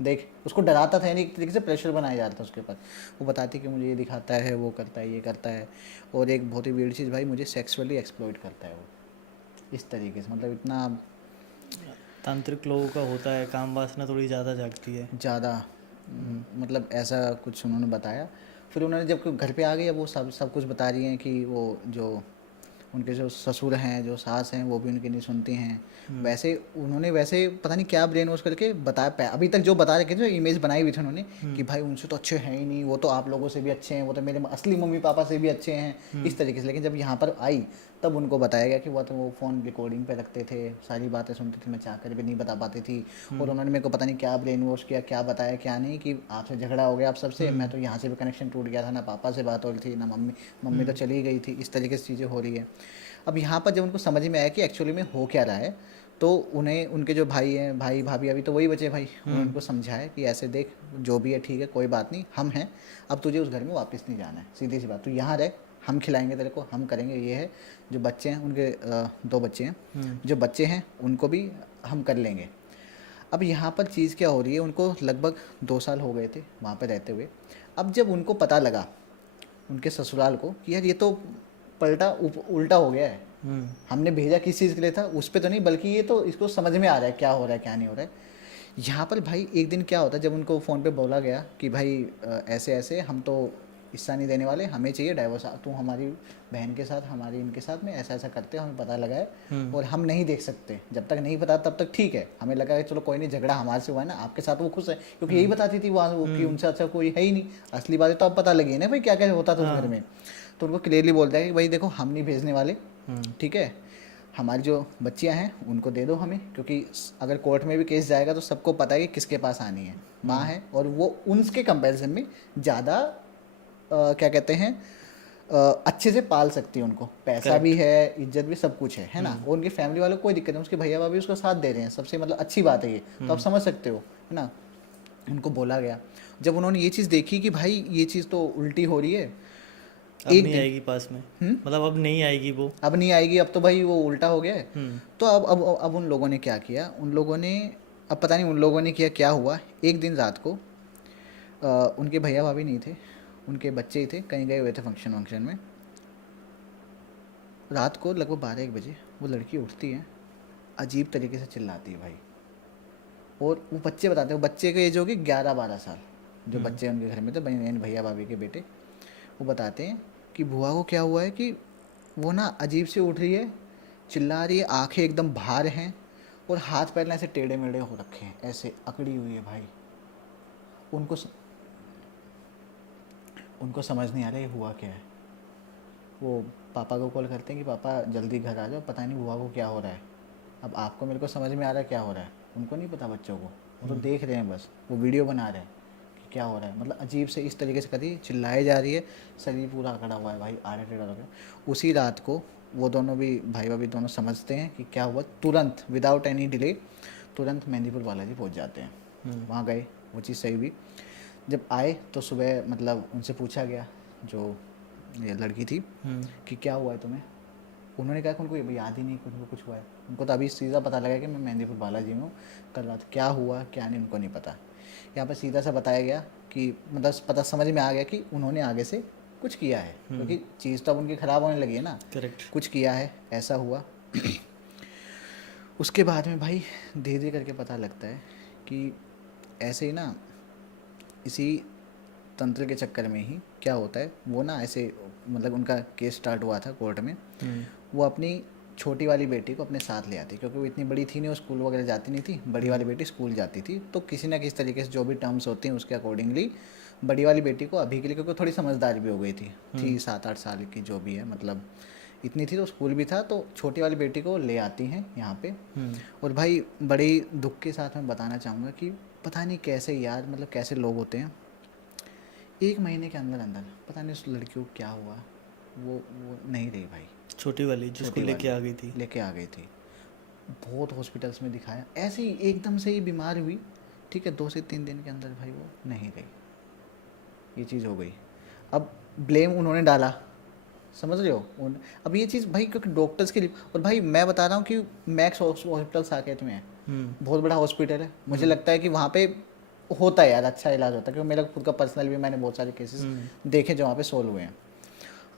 देख, उसको डराता था, यानी एक तरीके से प्रेशर बनाया जा रहा था उसके ऊपर। वो बताती कि मुझे ये दिखाता है, वो करता है, ये करता है, और एक बहुत ही वियर्ड चीज़ भाई, मुझे सेक्सुअली एक्सप्लॉइट करता है वो, इस तरीके से। मतलब इतना तांत्रिक लोगों का होता है, काम वासना थोड़ी ज़्यादा जागती है, ज़्यादा, मतलब ऐसा कुछ उन्होंने बताया। फिर उन्होंने जब घर पे आ गई, अब वो सब कुछ बता रही हैं कि वो जो उनके जो ससुर हैं, जो सास हैं, वो भी उनकी नहीं सुनती हैं। वैसे उन्होंने वैसे पता नहीं क्या ब्रेन वॉश करके बताया, अभी तक जो बता रखे थे, जो इमेज बनाई हुई थी उन्होंने कि भाई उनसे तो अच्छे हैं ही नहीं, वो तो आप लोगों से भी अच्छे हैं, वो तो मेरे असली मम्मी पापा से भी अच्छे हैं, इस तरीके से। लेकिन जब यहाँ पर आई तब उनको बताया गया कि वो तो वो फ़ोन रिकॉर्डिंग पे रखते थे, सारी बातें सुनती थी, मैं चाह कर भी नहीं बता पाती थी। और उन्होंने मेरे को पता नहीं क्या ब्रेन वॉश किया, क्या बताया क्या नहीं, कि आपसे झगड़ा हो गया आप सबसे, मैं तो यहाँ से भी कनेक्शन टूट गया था, ना पापा से बात हो रही थी ना मम्मी तो चली गई थी, इस तरीके से चीज़ें हो रही है। अब यहाँ पर जब उनको समझ में आया कि एक्चुअली में हो क्या रहा है, तो उन्हें उनके जो भाई हैं, भाई भाभी अभी तो वही बचे भाई, उन्होंने उनको समझाया कि ऐसे देख जो भी है ठीक है, कोई बात नहीं, हम हैं, अब तुझे उस घर में वापस नहीं जाना है, सीधी सी बात, तू यहाँ रह, हम खिलाएंगे तेरे को, हम करेंगे, ये है। जो बच्चे हैं उनके 2 बच्चे हैं, जो बच्चे हैं उनको भी हम कर लेंगे। अब यहाँ पर चीज़ क्या हो रही है, उनको लगभग 2 साल हो गए थे वहाँ पर रहते हुए। अब जब उनको पता लगा उनके ससुराल को कि यार ये तो पलटा उल्टा हो गया है, हमने भेजा किस चीज़ के लिए था उस पर तो नहीं, बल्कि ये तो इसको समझ में आ रहा है क्या हो रहा है क्या नहीं हो रहा है। यहाँ पर भाई एक दिन क्या होता है, जब उनको फ़ोन पे बोला गया कि भाई ऐसे ऐसे हम तो हिस्सा नहीं देने वाले, हमें चाहिए डाइवोर्स, तू हमारी बहन के साथ हमारी इनके साथ में ऐसा ऐसा करते हो, हमें पता लगा है और हम नहीं देख सकते, जब तक नहीं पता तब तक ठीक है, हमें लगा कि चलो कोई नहीं, झगड़ा हमारे से हुआ है ना, आपके साथ वो खुश है, क्योंकि यही बताती थी वहाँ वो कि उनसे अच्छा कोई है ही नहीं, असली बात है तो अब पता लगी है ना भाई क्या क्या होता था उस घर में। तो उनको क्लियरली बोलता है कि भाई देखो हम नहीं भेजने वाले, ठीक है, हमारी जो बच्चियां हैं उनको दे दो हमें, क्योंकि अगर कोर्ट में भी केस जाएगा तो सबको पता है कि किसके पास आनी है, माँ है, और वो उनके कंपैरिजन में ज़्यादा क्या कहते हैं अच्छे से पाल सकती है उनको, पैसा भी है, इज्जत भी, सब कुछ है ना। और उनकी फैमिली वालों को कोई दिक्कत नहीं, उसके भैया भाभी उसका साथ दे रहे हैं, सबसे मतलब अच्छी बात है ये, तो आप समझ सकते हो, है ना। उनको बोला गया, जब उन्होंने ये चीज़ देखी कि भाई ये चीज़ तो उल्टी हो रही है, अब नहीं आएगी पास में, मतलब अब नहीं आएगी वो, अब नहीं आएगी, अब तो भाई वो उल्टा हो गया है। तो अब उन लोगों ने क्या किया, उन लोगों ने, अब पता नहीं उन लोगों ने किया क्या हुआ, एक दिन रात को उनके भैया भाभी नहीं थे, उनके बच्चे ही थे, कहीं गए हुए थे फंक्शन में। रात को लगभग 12-1 बजे वो लड़की उठती है, अजीब तरीके से चिल्लाती है भाई, और वो बच्चे बताते हैं, बच्चे का एज होगी 11-12 साल, जो बच्चे उनके घर में थे, भैया भाभी के बेटे, वो बताते हैं कि बुआ को क्या हुआ है कि वो ना अजीब से उठ रही है, चिल्ला रही है, आंखें एकदम बाहर हैं, और हाथ पैर ऐसे टेढ़े मेढ़े हो रखे हैं, ऐसे अकड़ी हुई है भाई। उनको समझ नहीं आ रहा है हुआ क्या है। वो पापा को कॉल करते हैं कि पापा जल्दी घर आ जाओ, पता नहीं बुआ को क्या हो रहा है। अब आपको मेरे को समझ में आ रहा है क्या हो रहा है, उनको नहीं पता बच्चों को, वो तो देख रहे हैं बस, वो वीडियो बना रहे हैं कि क्या हो रहा है, मतलब अजीब से इस तरीके से करी, चिल्लाई जा रही है, शरीर पूरा अकड़ा हुआ है भाई, आड़ा टेढ़ा हो गया। उसी रात को वो दोनों भी भाई भाभी दोनों समझते हैं कि क्या हुआ, तुरंत विदाउट एनी डिले तुरंत मेहंदीपुर बालाजी पहुंच जाते हैं। वहाँ गए, वो चीज़ सही हुई। जब आए तो सुबह मतलब उनसे पूछा गया, जो ये लड़की थी, कि क्या हुआ है तुम्हें। उन्होंने कहा कि उनको याद ही नहीं कि उनको कुछ हुआ है। उनको तो अभी सीधा पता लगा कि मैं मेहंदीपुर बालाजी में हूँ, कल रात क्या हुआ क्या नहीं उनको नहीं पता। यहाँ पर सीधा सा बताया गया कि मतलब पता समझ में आ गया कि उन्होंने आगे से कुछ किया है, क्योंकि चीज़ तो अब उनकी ख़राब होने लगी है ना। करेक्ट। कुछ किया है, ऐसा हुआ। उसके बाद में भाई धीरे धीरे करके पता लगता है कि ऐसे ही ना, इसी तंत्र के चक्कर में ही क्या होता है, वो ना ऐसे मतलब उनका केस स्टार्ट हुआ था कोर्ट में। वो अपनी छोटी वाली बेटी को अपने साथ ले आती, क्योंकि वो इतनी बड़ी थी नहीं, वो स्कूल वगैरह जाती नहीं थी। बड़ी वाली बेटी स्कूल जाती थी, तो किसी ना किसी तरीके से जो भी टर्म्स होते हैं उसके अकॉर्डिंगली बड़ी वाली बेटी को अभी के लिए, क्योंकि थोड़ी समझदार भी हो गई थी 7-8 साल की जो भी है, मतलब इतनी थी, तो स्कूल भी था, तो छोटी वाली बेटी को ले आती हैं यहाँ पे। और भाई बड़े दुख के साथ मैं बताना चाहूँगा कि पता नहीं कैसे यार, मतलब कैसे लोग होते हैं, 1 महीने के अंदर अंदर पता नहीं उस लड़की को क्या हुआ, वो नहीं रही भाई। छोटी वाली जिसको लेके आ गई थी, लेके आ गई थी, बहुत हॉस्पिटल्स में दिखाया, ऐसे ही एकदम से ही बीमार हुई, ठीक है, 2 से 3 दिन के अंदर भाई वो नहीं रही। ये चीज़ हो गई। अब ब्लेम उन्होंने डाला, समझ रहे हो। अब ये चीज़ भाई क्योंकि डॉक्टर्स के लिए, और भाई मैं बता रहा हूँ कि मैक्स हॉस्पिटल साकेत में है, बहुत बड़ा हॉस्पिटल है। मुझे लगता है कि वहाँ पे होता है यार, अच्छा इलाज होता है, क्योंकि मेरा खुद का पर्सनल भी, मैंने बहुत सारे केसेस देखे जो वहाँ पे सोल्व हुए हैं।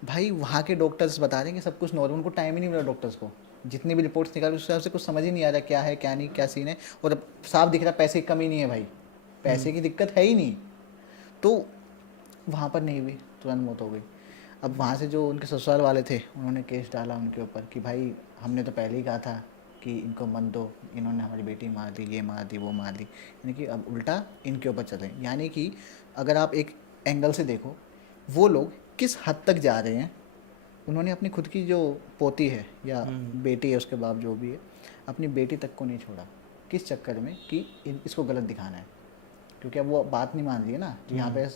भाई वहाँ के डॉक्टर्स बता रहे हैं कि सब कुछ नॉर्मल, उनको टाइम ही नहीं मिला डॉक्टर्स को, जितनी भी रिपोर्ट्स निकाली उस हिसाब से कुछ समझ ही नहीं आ रहा क्या है क्या नहीं, क्या सीन है। और अब साफ दिख रहा पैसे की कमी नहीं है भाई, पैसे की दिक्कत है ही नहीं। तो वहाँ पर नहीं हुई, तुरंत मौत हो गई। अब वहाँ से जो उनके ससुराल वाले थे, उन्होंने केस डाला उनके ऊपर कि भाई हमने तो पहले ही कहा था कि इनको मत दो, इन्होंने हमारी बेटी मार दी, ये मार दी, वो मार दी, यानी कि अब उल्टा इनके ऊपर चले। यानी कि अगर आप एक एंगल से देखो, वो लोग किस हद तक जा रहे हैं। उन्होंने अपनी खुद की जो पोती है या बेटी है, उसके बाप जो भी है, अपनी बेटी तक को नहीं छोड़ा, किस चक्कर में कि इसको गलत दिखाना है, क्योंकि अब वो बात नहीं मान रही है ना। तो यहाँ पे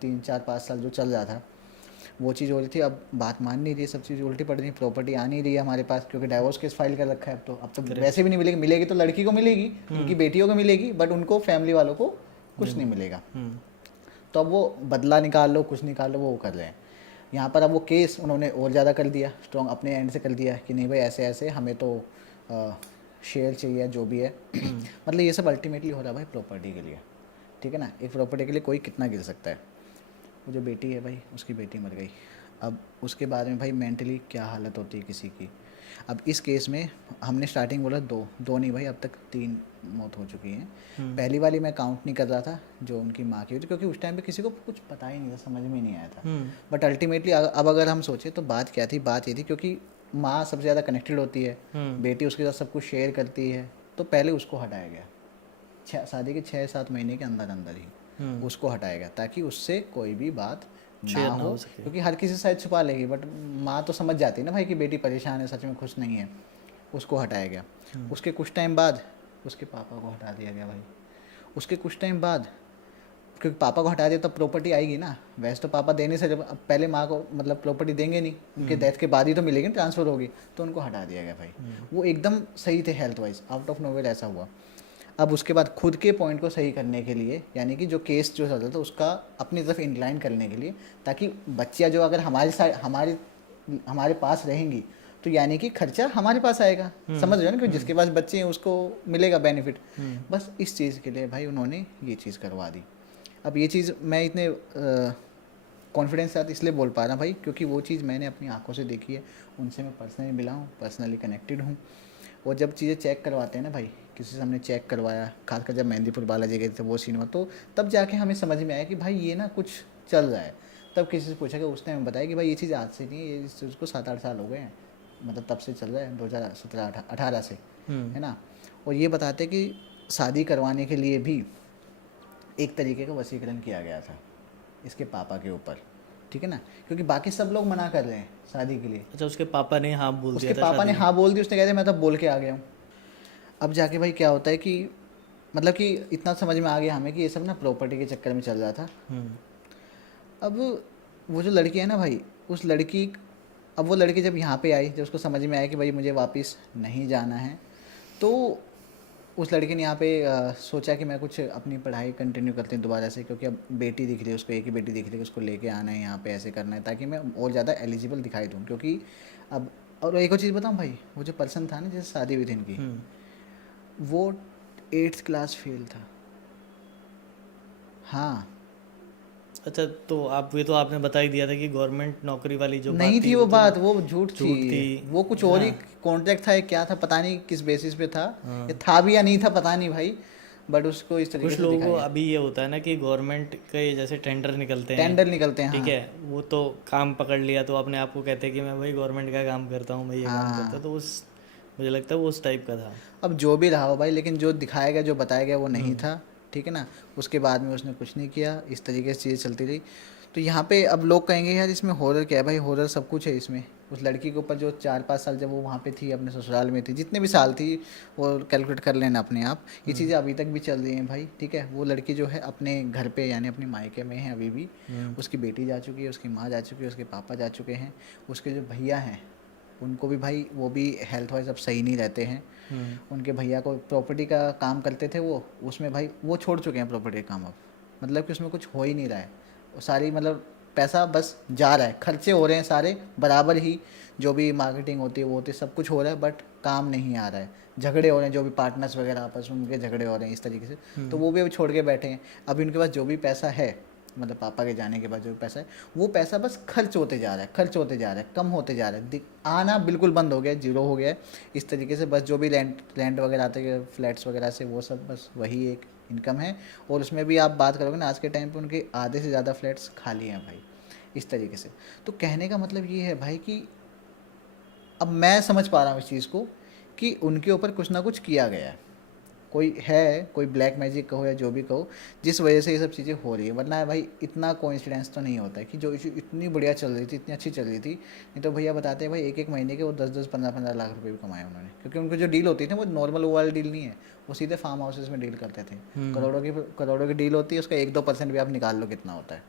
3-4-5 साल जो चल रहा था वो चीज़ हो रही थी, अब बात मान नहीं रही है, सब चीज़ उल्टी पड़ रही है, प्रॉपर्टी आ नहीं रही है हमारे पास, क्योंकि डाइवोर्स केस फाइल कर रखा है। अब तो वैसे भी नहीं मिलेगी, मिलेगी तो लड़की को मिलेगी, उनकी बेटियों को मिलेगी, बट उनको फैमिली वालों को कुछ नहीं मिलेगा। तो अब वो बदला निकाल लो, कुछ निकाल लो, वो कर रहे हैं यहाँ पर। अब वो केस उन्होंने और ज़्यादा कर दिया, स्ट्रॉन्ग अपने एंड से कर दिया कि नहीं भाई ऐसे ऐसे हमें तो शेयर चाहिए जो भी है। मतलब ये सब अल्टीमेटली हो रहा है भाई प्रॉपर्टी के लिए, ठीक है ना। एक प्रॉपर्टी के लिए कोई कितना गिर सकता है। वो जो बेटी है भाई, उसकी बेटी मर गई। अब उसके बाद में भाई मेंटली क्या हालत होती है किसी की। अब इस केस में हमने स्टार्टिंग बोला दो नहीं भाई, अब तक 3 मौत हो चुकी हैं। पहली वाली मैं काउंट नहीं कर रहा था जो उनकी माँ की हुई थी, क्योंकि उस टाइम पे किसी को कुछ पता ही नहीं था, समझ में नहीं आया था। बट अल्टीमेटली अब अगर हम सोचें तो बात क्या थी, बात ये थी क्योंकि माँ सबसे ज़्यादा कनेक्टेड होती है, बेटी उसके साथ सब कुछ शेयर करती है, तो पहले उसको हटाया गया। शादी के 6-7 महीने के अंदर अंदर ही उसको हटाया गया, ताकि उससे कोई भी बात ना हो, क्योंकि हर किसी शायद छुपा लेगी, बट माँ तो समझ जाती है ना भाई कि बेटी परेशान है, सच में खुश नहीं है। उसको हटाया गया। उसके कुछ टाइम बाद उसके पापा को हटा दिया गया भाई। उसके कुछ टाइम बाद, क्योंकि पापा को हटा दिया तो प्रॉपर्टी आएगी ना, वैसे तो पापा देने से जब पहले माँ को मतलब प्रॉपर्टी देंगे नहीं, उनके डेथ के बाद ही तो मिलेगी, ट्रांसफ़र होगी, तो उनको हटा दिया गया भाई। वो एकदम सही थे health wise, out of nowhere ऐसा हुआ। अब उसके बाद खुद के पॉइंट को सही करने के लिए, यानी कि जो केस जो चल रहा था उसका अपनी तरफ इंक्लाइन करने के लिए, ताकि बच्चियाँ जो अगर हमारे पास रहेंगी तो यानी कि खर्चा हमारे पास आएगा, समझ रहे हो ना, क्योंकि जिसके पास बच्चे हैं उसको मिलेगा बेनिफिट। बस इस चीज़ के लिए भाई उन्होंने ये चीज़ करवा दी। अब ये चीज़ मैं इतने कॉन्फिडेंस के साथ इसलिए बोल पा रहा हूँ भाई, क्योंकि वो चीज़ मैंने अपनी आंखों से देखी है, उनसे मैं पर्सनली मिला हूँ, पर्सनली कनेक्टेड हूँ। और जब चीज़ें चेक करवाते हैं ना भाई, किसी से हमने चेक करवाया, खासकर जब मेहंदीपुर बालाजी गए थे वो सीन हुआ, तो तब जाके हमें समझ में आया कि भाई ये ना कुछ चल रहा है। तब किसी से पूछा कि उसने हमें बताया कि भाई ये चीज़ आज से नहीं है, ये इस चीज़ को 7-8 साल हो गए हैं, मतलब तब से चल रहा है 2017-18 से, है ना। और ये बताते कि शादी करवाने के लिए भी एक तरीके का वशीकरण किया गया था इसके पापा के ऊपर, ठीक है ना, क्योंकि बाकी सब लोग मना कर रहे हैं शादी के लिए। अच्छा, उसके पापा ने हाँ बोल दिया था, उसके पापा ने हाँ बोल दी, उसने कहा था मैं तब बोल के आ गया हूँ। अब जाके भाई क्या होता है कि मतलब कि इतना समझ में आ गया हमें कि ये सब ना प्रॉपर्टी के चक्कर में चल रहा था। अब वो जो लड़की है ना भाई, उस लड़की, अब वो लड़की जब यहाँ पे आई, जब उसको समझ में आया कि भाई मुझे वापस नहीं जाना है, तो उस लड़की ने यहाँ पे सोचा कि मैं कुछ अपनी पढ़ाई कंटिन्यू करती हूँ दोबारा से, क्योंकि अब बेटी दिख रही है उसको, एक ही बेटी दिख रही है, उसको लेके आना है यहाँ पे, ऐसे करना है ताकि मैं और ज़्यादा एलिजिबल दिखाई दूँ। क्योंकि अब, और एक और चीज़ बताऊँ भाई, वो जो पर्सन था ना जैसे शादी हुई थी इनकी, वो 8th क्लास फेल था। हाँ, अच्छा, तो आप ये तो आपने बता ही दिया था कि गवर्नमेंट नौकरी वाली जो बात नहीं थी थी वो वो तो बात, वो झूठ झूठ थी। थी, वो कुछ है और ना। ही कॉन्ट्रैक्ट था या क्या था, पता नहीं किस बेसिस पे था, हाँ। या था भी या नहीं था पता नहीं भाई, बट उसको इस तरीके कुछ से लोगों को दिखाया। अभी ये होता है ना कि गवर्नमेंट के जैसे टेंडर निकलते हैं, टेंडर निकलते हैं, ठीक हाँ। है, वो तो काम पकड़ लिया तो अपने आप को कहते हैं कि मैं भाई गवर्नमेंट का काम करता हूँ, मैं ये काम करता हूँ, हाँ, तो उस मुझे लगता है वो उस टाइप का था। अब जो भी रहा हो भाई, लेकिन जो दिखाया गया, जो बताया गया वो नहीं हम्म। था, ठीक है ना। उसके बाद में उसने कुछ नहीं किया, इस तरीके से चीज़ें चलती रही। तो यहाँ पे अब लोग कहेंगे यार इसमें हॉरर क्या है भाई, हॉरर सब कुछ है इसमें। उस लड़की के ऊपर जो 4-5 साल जब वो वहाँ पे थी, अपने ससुराल में थी, जितने भी साल थी वो कैलकुलेट कर लेना अपने आप, ये चीज़ें अभी तक भी चल रही हैं भाई, ठीक है। वो लड़की जो है अपने घर पे यानी अपने मायके में है अभी भी। उसकी बेटी जा चुकी है, उसकी माँ जा चुकी है, उसके पापा जा चुके हैं, उसके जो भैया हैं उनको भी भाई, वो भी हेल्थ वाइज अब सही नहीं रहते हैं। उनके भैया को प्रॉपर्टी का काम करते थे वो, उसमें भाई वो छोड़ चुके हैं प्रॉपर्टी का काम अब। मतलब कि उसमें कुछ हो ही नहीं रहा है, वो सारी मतलब पैसा बस जा रहा है, खर्चे हो रहे हैं सारे बराबर ही, जो भी मार्केटिंग होती है वो होती है, सब कुछ हो रहा है, बट काम नहीं आ रहा है। झगड़े हो रहे हैं, जो भी पार्टनर्स वगैरह आपस में उनके झगड़े हो रहे हैं इस तरीके से। तो वो भी अभी छोड़ के बैठे हैं। अभी उनके पास जो भी पैसा है, मतलब पापा के जाने के बाद जो पैसा है, वो पैसा बस खर्च होते जा रहा है, खर्च होते जा रहा है, कम होते जा रहा है, आना बिल्कुल बंद हो गया है, जीरो हो गया है। इस तरीके से बस जो भी रेंट रेंट वगैरह आते हैं फ्लैट्स वगैरह से, वो सब बस वही एक इनकम है। और उसमें भी आप बात करोगे ना, आज के टाइम पे उनके आधे से ज़्यादा फ्लैट्स खाली हैं भाई, इस तरीके से। तो कहने का मतलब ये है भाई कि अब मैं समझ पा रहा हूँ इस चीज़ को, कि उनके ऊपर कुछ ना कुछ किया गया है, कोई है, कोई ब्लैक मैजिक कहो या जो भी कहो, जिस वजह से ये सब चीज़ें हो रही है। वरना भाई इतना कोइंसिडेंस तो नहीं होता है कि जो इशू इतनी बढ़िया चल रही थी, इतनी अच्छी चल रही थी, नहीं तो भैया बताते हैं भाई एक एक महीने के वो 10-10 15-15 लाख रुपए भी कमाए उन्होंने। क्योंकि उनकी जो डील होती थी वो नॉर्मल वो वाली डील नहीं है, वो सीधे फार्म हाउसेस में डील करते थे। करोड़ों की डील होती है, उसका 1-2% भी आप निकाल लो कितना होता है,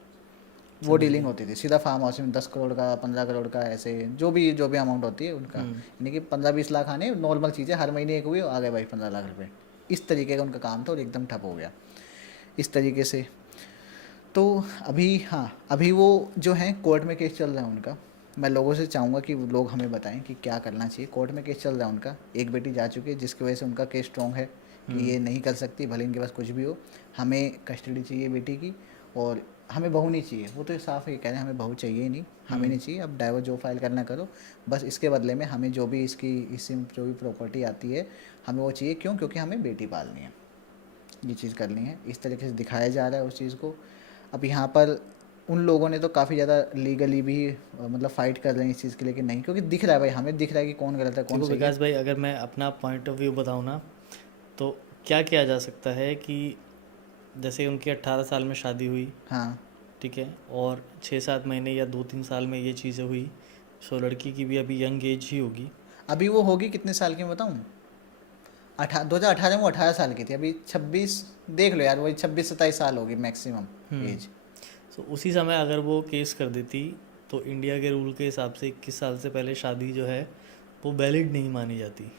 वो डीलिंग होती थी सीधा फार्म हाउस में। 10 करोड़ का, 15 करोड़ का, ऐसे जो भी अमाउंट होती है उनका, यानी कि 15-20 लाख आने नॉर्मल चीज़ है, हर महीने एक हुई आ गए भाई 15 लाख रुपए। इस तरीके का उनका काम था और एकदम ठप हो गया इस तरीके से। तो अभी, हाँ, अभी वो जो है कोर्ट में केस चल रहा है उनका। मैं लोगों से चाहूँगा कि वो लोग हमें बताएं कि क्या करना चाहिए। कोर्ट में केस चल रहा है उनका, एक बेटी जा चुकी है जिसकी वजह से उनका केस स्ट्रॉन्ग है कि ये नहीं कर सकती, भले इनके पास कुछ भी हो, हमें कस्टडी चाहिए बेटी की, और हमें बहू नहीं चाहिए। वो तो साफ ही कह रहे हैं हमें बहू चाहिए ही नहीं, हमें नहीं चाहिए। अब डाइवोर्स जो फाइल करना करो, बस इसके बदले में हमें जो भी इसकी इससे जो भी प्रॉपर्टी आती है हमें वो चाहिए। क्यों? क्योंकि हमें बेटी पालनी है, ये चीज़ करनी है। इस तरीके से दिखाया जा रहा है उस चीज़ को। अब यहाँ पर उन लोगों ने तो काफ़ी ज़्यादा लीगली भी मतलब फ़ाइट कर रहे हैं इस चीज़ के लिए कि नहीं, क्योंकि दिख रहा है भाई, हमें दिख रहा है कि कौन गलत है कौन देखो सही है। विकास भाई, अगर मैं अपना पॉइंट ऑफ व्यू बताऊँ ना, तो क्या किया जा सकता है कि जैसे उनकी 18 साल में शादी हुई, हाँ, ठीक है, और 6-7 महीने या 2-3 साल में ये चीज़ें हुई, सो लड़की की भी अभी यंग एज ही होगी। अभी वो होगी कितने साल की मैं बताऊँ? 2018 में वो 18 साल की थी, अभी 26, देख लो यार, वही 26-27 साल होगी मैक्सिमम एज। सो उसी समय अगर वो केस कर देती तो इंडिया के रूल के हिसाब से 21 साल से पहले शादी जो है वो वैलिड नहीं मानी जाती।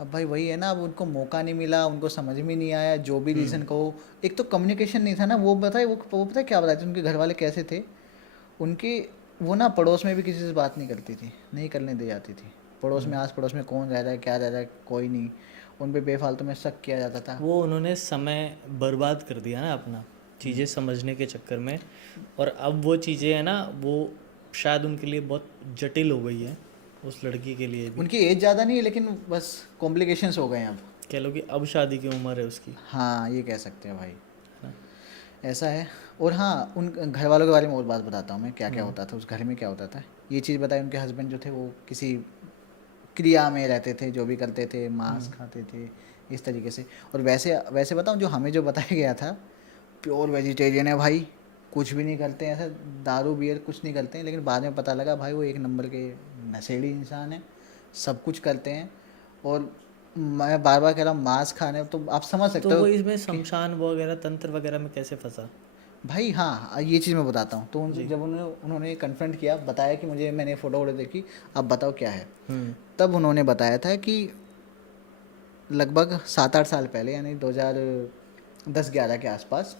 अब भाई वही है ना, अब उनको मौका नहीं मिला, उनको समझ में नहीं आया, जो भी रीज़न कहो। एक तो कम्युनिकेशन नहीं था ना, वो बताए, वो पता है क्या बताते उनके घर वाले कैसे थे उनके, वो ना पड़ोस में भी किसी से बात नहीं करती थी, नहीं करने दी जाती थी। पड़ोस में, आस पड़ोस में कौन रह रहा है, क्या रह रहा है, कोई नहीं। उन पे बेफालतू में शक किया जाता था। वो उन्होंने समय बर्बाद कर दिया ना अपना, चीज़ें समझने के चक्कर में, और अब वो चीज़ें है ना, वो शायद उनके लिए बहुत जटिल हो गई है, उस लड़की के लिए भी। उनकी एज ज़्यादा नहीं है, लेकिन बस कॉम्प्लिकेशंस हो गए हैं अब। कह लो कि अब शादी की उम्र है उसकी, हाँ, ये कह सकते हैं भाई, है ना। ऐसा है। और हाँ, उन घर वालों के बारे में और बात बताता हूँ मैं, क्या क्या होता था उस घर में, क्या होता था। ये चीज़ बताई, उनके हस्बैंड जो थे वो किसी क्रिया में रहते थे, जो भी करते थे, मांस खाते थे, इस तरीके से। और वैसे वैसे बताऊँ, जो हमें जो बताया गया था, प्योर वेजिटेरियन है भाई, कुछ भी नहीं करते हैं ऐसा, दारू बियर कुछ नहीं करते हैं। लेकिन बाद में पता लगा भाई वो एक नंबर के नशेड़ी इंसान है, सब कुछ करते हैं। और मैं बार बार कह रहा हूँ मांस खाने, तो आप समझ सकते तो हो वो इसमें शमशान वगैरह तंत्र वगैरह में कैसे फंसा? भाई। हाँ, ये चीज़ मैं बताता हूँ। तो जी। जब उन्होंने कन्फ्रंट किया, बताया कि मुझे, मैंने फ़ोटो वोटो देखी, आप बताओ क्या है। हम्म। तब उन्होंने बताया था कि लगभग 7-8 साल पहले, यानी 2010-11 के आसपास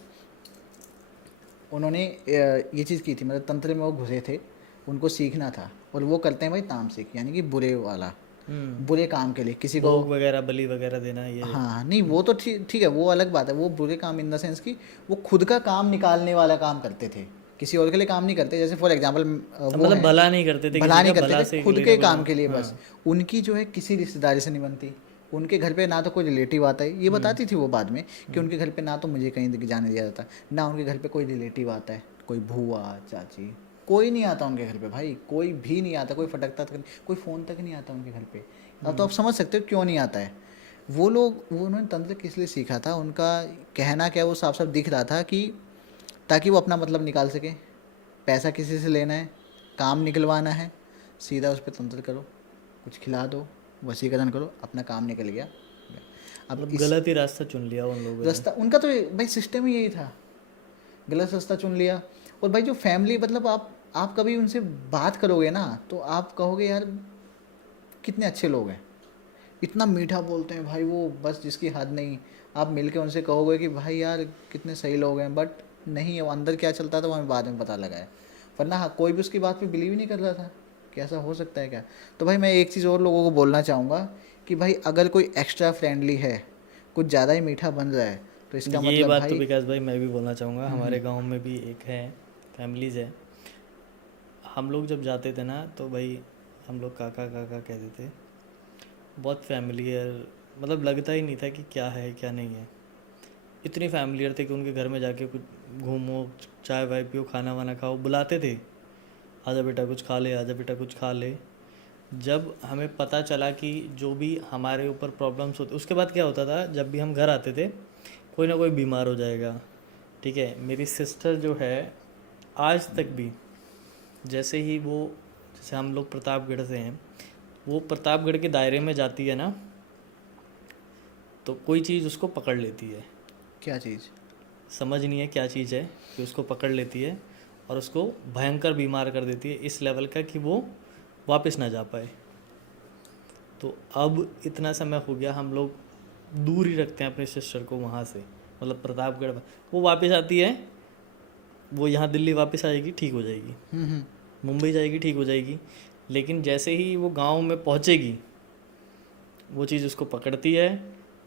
उन्होंने ये चीज़ की थी, मतलब तंत्र में वो घुसे थे, उनको सीखना था। और वो करते हैं भाई तामसिक, यानी कि बुरे वाला, हम्म। बुरे काम के लिए किसी को। भोग वगैरह बलि वगैरह देना ये। हाँ हाँ, नहीं वो तो ठीक ठीक है, वो अलग बात है। वो बुरे काम इन द सेंस कि वो खुद का काम निकालने वाला काम करते थे, किसी और के लिए काम नहीं करते। जैसे फॉर एग्जांपल वो मतलब है, भला नहीं करते थे भला किसी नहीं का, करते भला थे, से खुद लेना के कुछ काम नहीं। के लिए बस। हाँ। उनकी जो है किसी रिश्तेदारी से नहीं बनती। उनके घर पे ना तो कोई रिलेटिव आता है, ये बताती थी वो बाद में, कि उनके घर पे ना तो मुझे कहीं जाने दिया जाता, ना उनके घर पे कोई रिलेटिव आता है, कोई भूआ चाची, कोई नहीं आता उनके घर पे भाई, कोई भी नहीं आता, कोई फटकता तक नहीं, कोई फ़ोन तक नहीं आता उनके घर पे। अब तो आप समझ सकते हो क्यों नहीं आता है। वो लोग, वो उन्होंने तंत्र किस लिए सीखा था, उनका कहना क्या, वो साफ साफ दिख रहा था कि ताकि वो अपना मतलब निकाल सके। पैसा किसी से लेना है, काम निकलवाना है, सीधा उस पर तंत्र करो, कुछ खिला दो, वशीकरण करो, अपना काम निकल गया। अब मतलब इस गलत ही रास्ता चुन लिया उन लोगों ने। रास्ता उनका तो भाई सिस्टम ही यही था, गलत रास्ता चुन लिया। और भाई जो फैमिली, मतलब आप कभी उनसे बात करोगे ना, तो आप कहोगे यार कितने अच्छे लोग हैं, इतना मीठा बोलते हैं भाई वो, बस जिसकी हद नहीं। आप मिल के उनसे कहोगे कि भाई यार कितने सही लोग हैं, बट नहीं है, वो अंदर क्या चलता था वो हमें बाद में पता लगा है। वरना हाँ, कोई भी उसकी बात पे बिलीव ही नहीं कर रहा था कि ऐसा हो सकता है क्या। तो भाई मैं एक चीज़ और लोगों को बोलना चाहूँगा कि भाई अगर कोई एक्स्ट्रा फ्रेंडली है, कुछ ज़्यादा ही मीठा बन रहा है, तो इसका ये मतलब बात तो भाई। विकास भाई मैं भी बोलना चाहूँगा, हमारे गांव में भी एक है, फैमिलीज़ है। हम लोग जब जाते थे ना तो भाई हम लोग काका काका कहते थे। बहुत फैमिलियर, मतलब लगता ही नहीं था कि क्या है क्या नहीं है। इतनी फैमिलियर थे कि उनके घर में जाके कुछ घूमो, चाय वाय पियो, खाना वाना खाओ, बुलाते थे, आजा बेटा कुछ खा ले, आजा बेटा कुछ खा ले। जब हमें पता चला कि जो भी हमारे ऊपर प्रॉब्लम्स होते, उसके बाद क्या होता था, जब भी हम घर आते थे कोई ना कोई बीमार हो जाएगा। ठीक है, मेरी सिस्टर जो है आज तक भी, जैसे ही वो, जैसे हम लोग प्रतापगढ़ से हैं, वो प्रतापगढ़ के दायरे में जाती है ना, तो कोई चीज़ उसको पकड़ लेती है। क्या चीज़? समझ नहीं है क्या चीज़ है कि उसको पकड़ लेती है और उसको भयंकर बीमार कर देती है, इस लेवल का कि वो वापस ना जा पाए। तो अब इतना समय हो गया, हम लोग दूर ही रखते हैं अपने सिस्टर को वहाँ से, मतलब प्रतापगढ़। वो वापस आती है, वो यहाँ दिल्ली वापस आएगी, ठीक हो जाएगी, मुंबई जाएगी, ठीक हो जाएगी। लेकिन जैसे ही वो गांव में पहुँचेगी, वो चीज़ उसको पकड़ती है,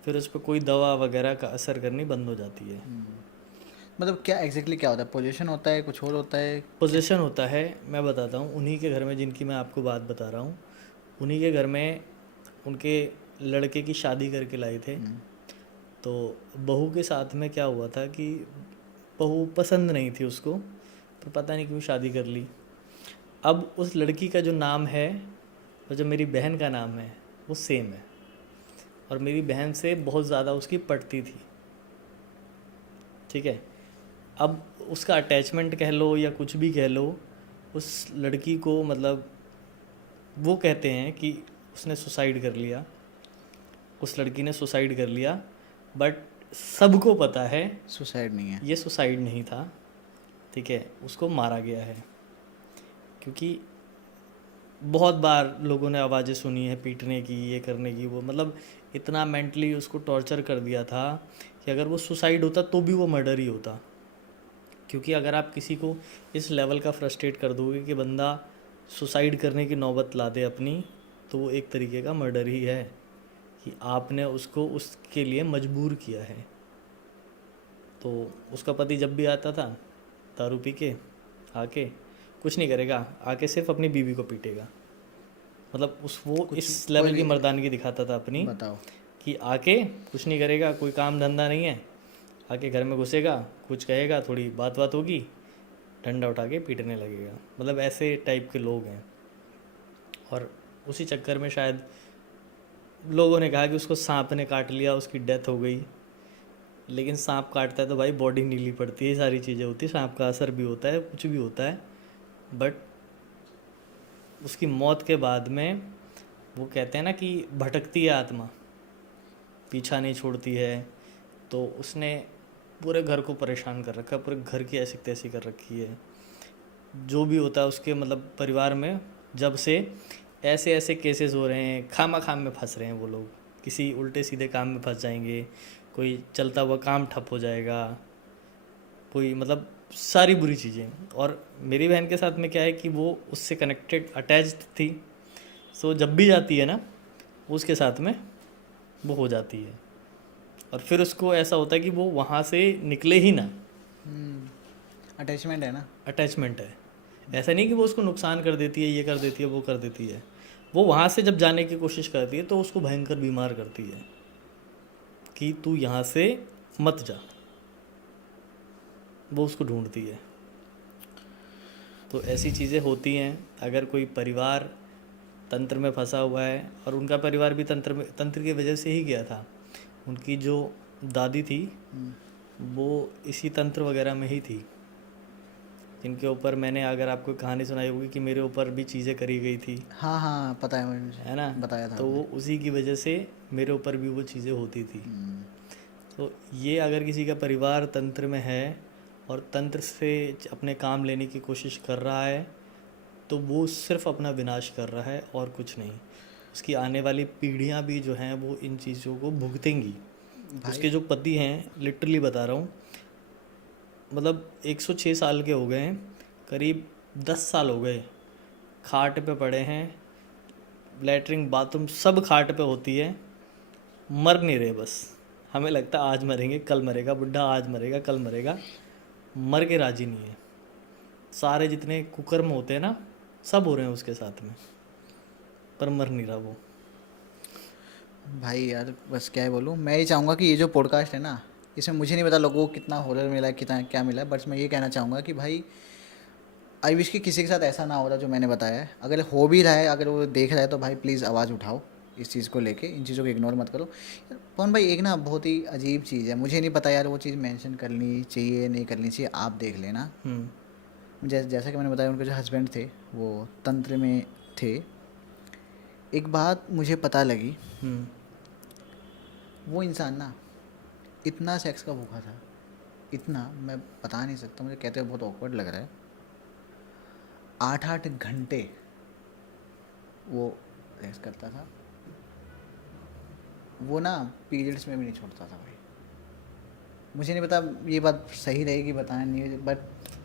फिर उस पर कोई दवा वगैरह का असर करनी बंद हो जाती है। मतलब क्या एग्जैक्टली क्या होता है? पोजीशन होता है, कुछ और होता है? पोजीशन होता है, मैं बताता हूँ। उन्हीं के घर में, जिनकी मैं आपको बात बता रहा हूँ, उन्हीं के घर में उनके लड़के की शादी करके लाए थे। तो बहू के साथ में क्या हुआ था कि बहू पसंद नहीं थी उसको, पर पता नहीं क्यों शादी कर ली। अब उस लड़की का जो नाम है और जो मेरी बहन का नाम है वो सेम है, और मेरी बहन से बहुत ज़्यादा उसकी पटती थी। ठीक है, अब उसका अटैचमेंट कह लो या कुछ भी कह लो, उस लड़की को, मतलब वो कहते हैं कि उसने सुसाइड कर लिया, उस लड़की ने सुसाइड कर लिया। बट सबको पता है सुसाइड नहीं है। ये सुसाइड नहीं था। ठीक है, उसको मारा गया है, क्योंकि बहुत बार लोगों ने आवाज़ें सुनी है पीटने की, ये करने की, वो मतलब इतना मेंटली उसको टॉर्चर कर दिया था कि अगर वो सुसाइड होता तो भी वो मर्डर ही होता। क्योंकि अगर आप किसी को इस लेवल का फ्रस्ट्रेट कर दोगे कि बंदा सुसाइड करने की नौबत ला दे अपनी, तो वो एक तरीके का मर्डर ही है, कि आपने उसको उसके लिए मजबूर किया है। तो उसका पति जब भी आता था दारू पी के आके, कुछ नहीं करेगा, आके सिर्फ अपनी बीवी को पीटेगा। मतलब वो इस लेवल की मर्दानगी दिखाता था अपनी, बताओ। कि आके कुछ नहीं करेगा, कोई काम धंधा नहीं है, आके घर में घुसेगा, कुछ कहेगा, थोड़ी बात बात होगी, डंडा उठा के पीटने लगेगा। मतलब ऐसे टाइप के लोग हैं। और उसी चक्कर में शायद लोगों ने कहा कि उसको सांप ने काट लिया, उसकी डेथ हो गई। लेकिन सांप काटता है तो भाई बॉडी नीली पड़ती है, सारी चीज़ें होती है, सांप का असर भी होता है, कुछ भी होता है। बट उसकी मौत के बाद में वो कहते हैं ना कि भटकती है आत्मा, पीछा नहीं छोड़ती है, तो उसने पूरे घर को परेशान कर रखा है, पूरे घर की ऐसी तैसी कर रखी है। जो भी होता है उसके मतलब परिवार में जब से ऐसे ऐसे केसेस हो रहे हैं, खाम में फंस रहे हैं वो लोग, किसी उल्टे सीधे काम में फंस जाएंगे, कोई चलता हुआ काम ठप हो जाएगा, कोई मतलब सारी बुरी चीज़ें। और मेरी बहन के साथ में क्या है कि वो उससे कनेक्टेड अटैच्ड थी, सो जब भी जाती है ना उसके साथ में वो हो जाती है, और फिर उसको ऐसा होता है कि वो वहाँ से निकले ही ना। अटैचमेंट है ना, अटैचमेंट है, ऐसा नहीं कि वो उसको नुकसान कर देती है, ये कर देती है, वो कर देती है। वो वहाँ से जब जाने की कोशिश करती है तो उसको भयंकर बीमार करती है कि तू यहाँ से मत जा, वो उसको ढूंढती है। तो ऐसी चीज़ें होती हैं। अगर कोई परिवार तंत्र में फंसा हुआ है, और उनका परिवार भी तंत्र की वजह से ही गया था। उनकी जो दादी थी वो इसी तंत्र वगैरह में ही थी, जिनके ऊपर मैंने, अगर आपको कहानी सुनाई होगी कि मेरे ऊपर भी चीज़ें करी गई थी, हाँ हाँ पता है मुझे, है ना, बताया था तो वो उसी की वजह से मेरे ऊपर भी वो चीज़ें होती थी। तो ये अगर किसी का परिवार तंत्र में है और तंत्र से अपने काम लेने की कोशिश कर रहा है, तो वो सिर्फ अपना विनाश कर रहा है और कुछ नहीं। उसकी आने वाली पीढ़ियां भी जो हैं वो इन चीज़ों को भुगतेंगी। उसके जो पति हैं, लिटरली बता रहा हूँ, मतलब 106 साल के हो गए हैं, करीब 10 साल हो गए खाट पे पड़े हैं, लैट्रिन बाथरूम सब खाट पे होती है, मर नहीं रहे। बस हमें लगता है आज मरेंगे कल मरेगा बुढ़ा, आज मरेगा कल मरेगा, मर के राजी नहीं है। सारे जितने कुकर्म होते हैं ना सब हो रहे हैं उसके साथ में, पर मर नहीं रहा वो। भाई यार बस क्या ही बोलूँ, मैं ये चाहूँगा कि ये जो पॉडकास्ट है ना, इसमें मुझे नहीं पता लोगों को कितना हॉरर मिला है, कितना क्या मिला है, बट मैं ये कहना चाहूँगा कि भाई आई विश कि किसी के साथ ऐसा ना हो रहा जो मैंने बताया है। अगर हो भी रहा है, अगर वो देख रहा है, तो भाई प्लीज़ आवाज़ उठाओ इस चीज़ को लेके, इन चीज़ों को इग्नोर मत करो। यार पवन भाई, एक ना बहुत ही अजीब चीज़ है, मुझे नहीं पता यार वो चीज़ मेंशन करनी चाहिए नहीं करनी चाहिए, आप देख लेना। जैसा कि मैंने बताया, उनके जो हस्बैंड थे वो तंत्र में थे। एक बात मुझे पता लगी, वो इंसान ना इतना सेक्स का भूखा था, इतना मैं बता नहीं सकता, मुझे कहते हुए बहुत ऑकवर्ड लग रहा है। 8-8 घंटे वो सेक्स करता था, वो ना पीरियड्स में भी नहीं छोड़ता था भाई। मुझे नहीं पता ये बात सही रहेगी, बताया नहीं, बट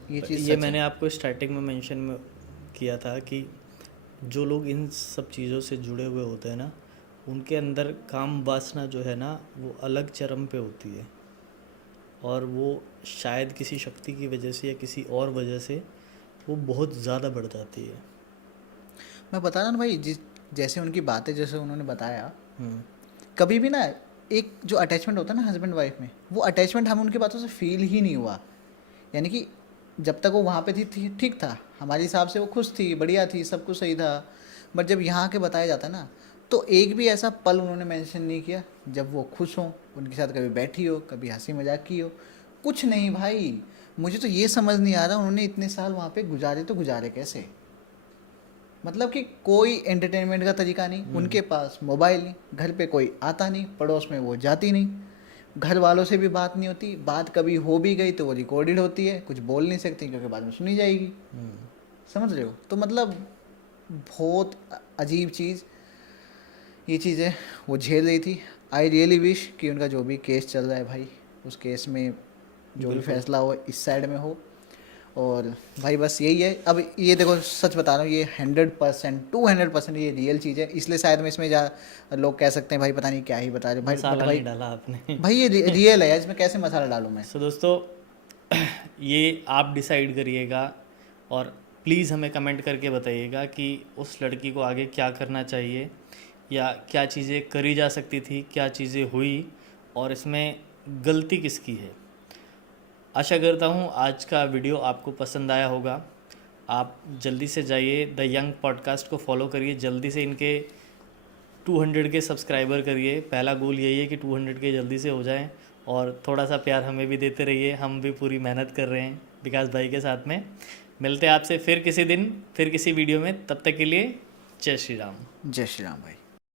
ये चीज़ ये सच मैंने है। आपको स्टार्टिंग में मेंशन में किया था कि जो लोग इन सब चीज़ों से जुड़े हुए होते हैं ना, उनके अंदर काम वासना जो है ना वो अलग चरम पे होती है, और वो शायद किसी शक्ति की वजह से या किसी और वजह से वो बहुत ज़्यादा बढ़ जाती है। मैं बता रहा ना भाई, जैसे उनकी बातें जैसे उन्होंने बताया, हम्म, कभी भी ना एक जो अटैचमेंट होता है ना हस्बैंड वाइफ में, वो अटैचमेंट हमें उनकी बातों से फील ही नहीं हुआ। यानी कि जब तक वो वहाँ पे थी ठीक था, हमारे हिसाब से वो खुश थी, बढ़िया थी, सब कुछ सही था। बट जब यहाँ के बताया जाता है ना, तो एक भी ऐसा पल उन्होंने मेंशन नहीं किया जब वो खुश हों, उनके साथ कभी बैठी हो, कभी हंसी मजाक की हो, कुछ नहीं भाई। मुझे तो ये समझ नहीं आ रहा उन्होंने इतने साल वहाँ पे गुजारे तो गुजारे कैसे। मतलब कि कोई एंटरटेनमेंट का तरीका नहीं, उनके पास मोबाइल नहीं, घर पे कोई आता नहीं, पड़ोस में वो जाती नहीं, घर वालों से भी बात नहीं होती, बात कभी हो भी गई तो वो रिकॉर्डेड होती है, कुछ बोल नहीं सकती क्योंकि बाद में सुनी जाएगी। समझ रहे हो? तो मतलब बहुत अजीब चीज़, ये चीज़ें वो झेल रही थी। आई रियली विश कि उनका जो भी केस चल रहा है भाई, उस केस में जो भी फैसला हो इस साइड में हो। और भाई बस यही है। अब ये देखो, सच बता रहा हूँ, ये 100% 200% ये रियल चीज़ है, इसलिए शायद में इसमें लोग कह सकते हैं भाई पता नहीं क्या ही बता रहे भाई, मसाला भाई नहीं डाला आपने। भाई ये रियल है यार, इसमें कैसे मसाला डालूँ मैं। सो दोस्तों, ये आप डिसाइड करिएगा, और प्लीज़ हमें कमेंट करके बताइएगा कि उस लड़की को आगे क्या करना चाहिए, या क्या चीज़ें करी जा सकती थी, क्या चीज़ें हुई, और इसमें गलती किसकी है। आशा करता हूँ आज का वीडियो आपको पसंद आया होगा। आप जल्दी से जाइए द यंग पॉडकास्ट को फॉलो करिए, जल्दी से इनके 200 के सब्सक्राइबर करिए। पहला गोल यही है कि 200 के जल्दी से हो जाएं, और थोड़ा सा प्यार हमें भी देते रहिए, हम भी पूरी मेहनत कर रहे हैं विकास भाई के साथ में। मिलते हैं आपसे फिर किसी दिन, फिर किसी वीडियो में, तब तक के लिए जय श्री राम। जय श्री राम भाई।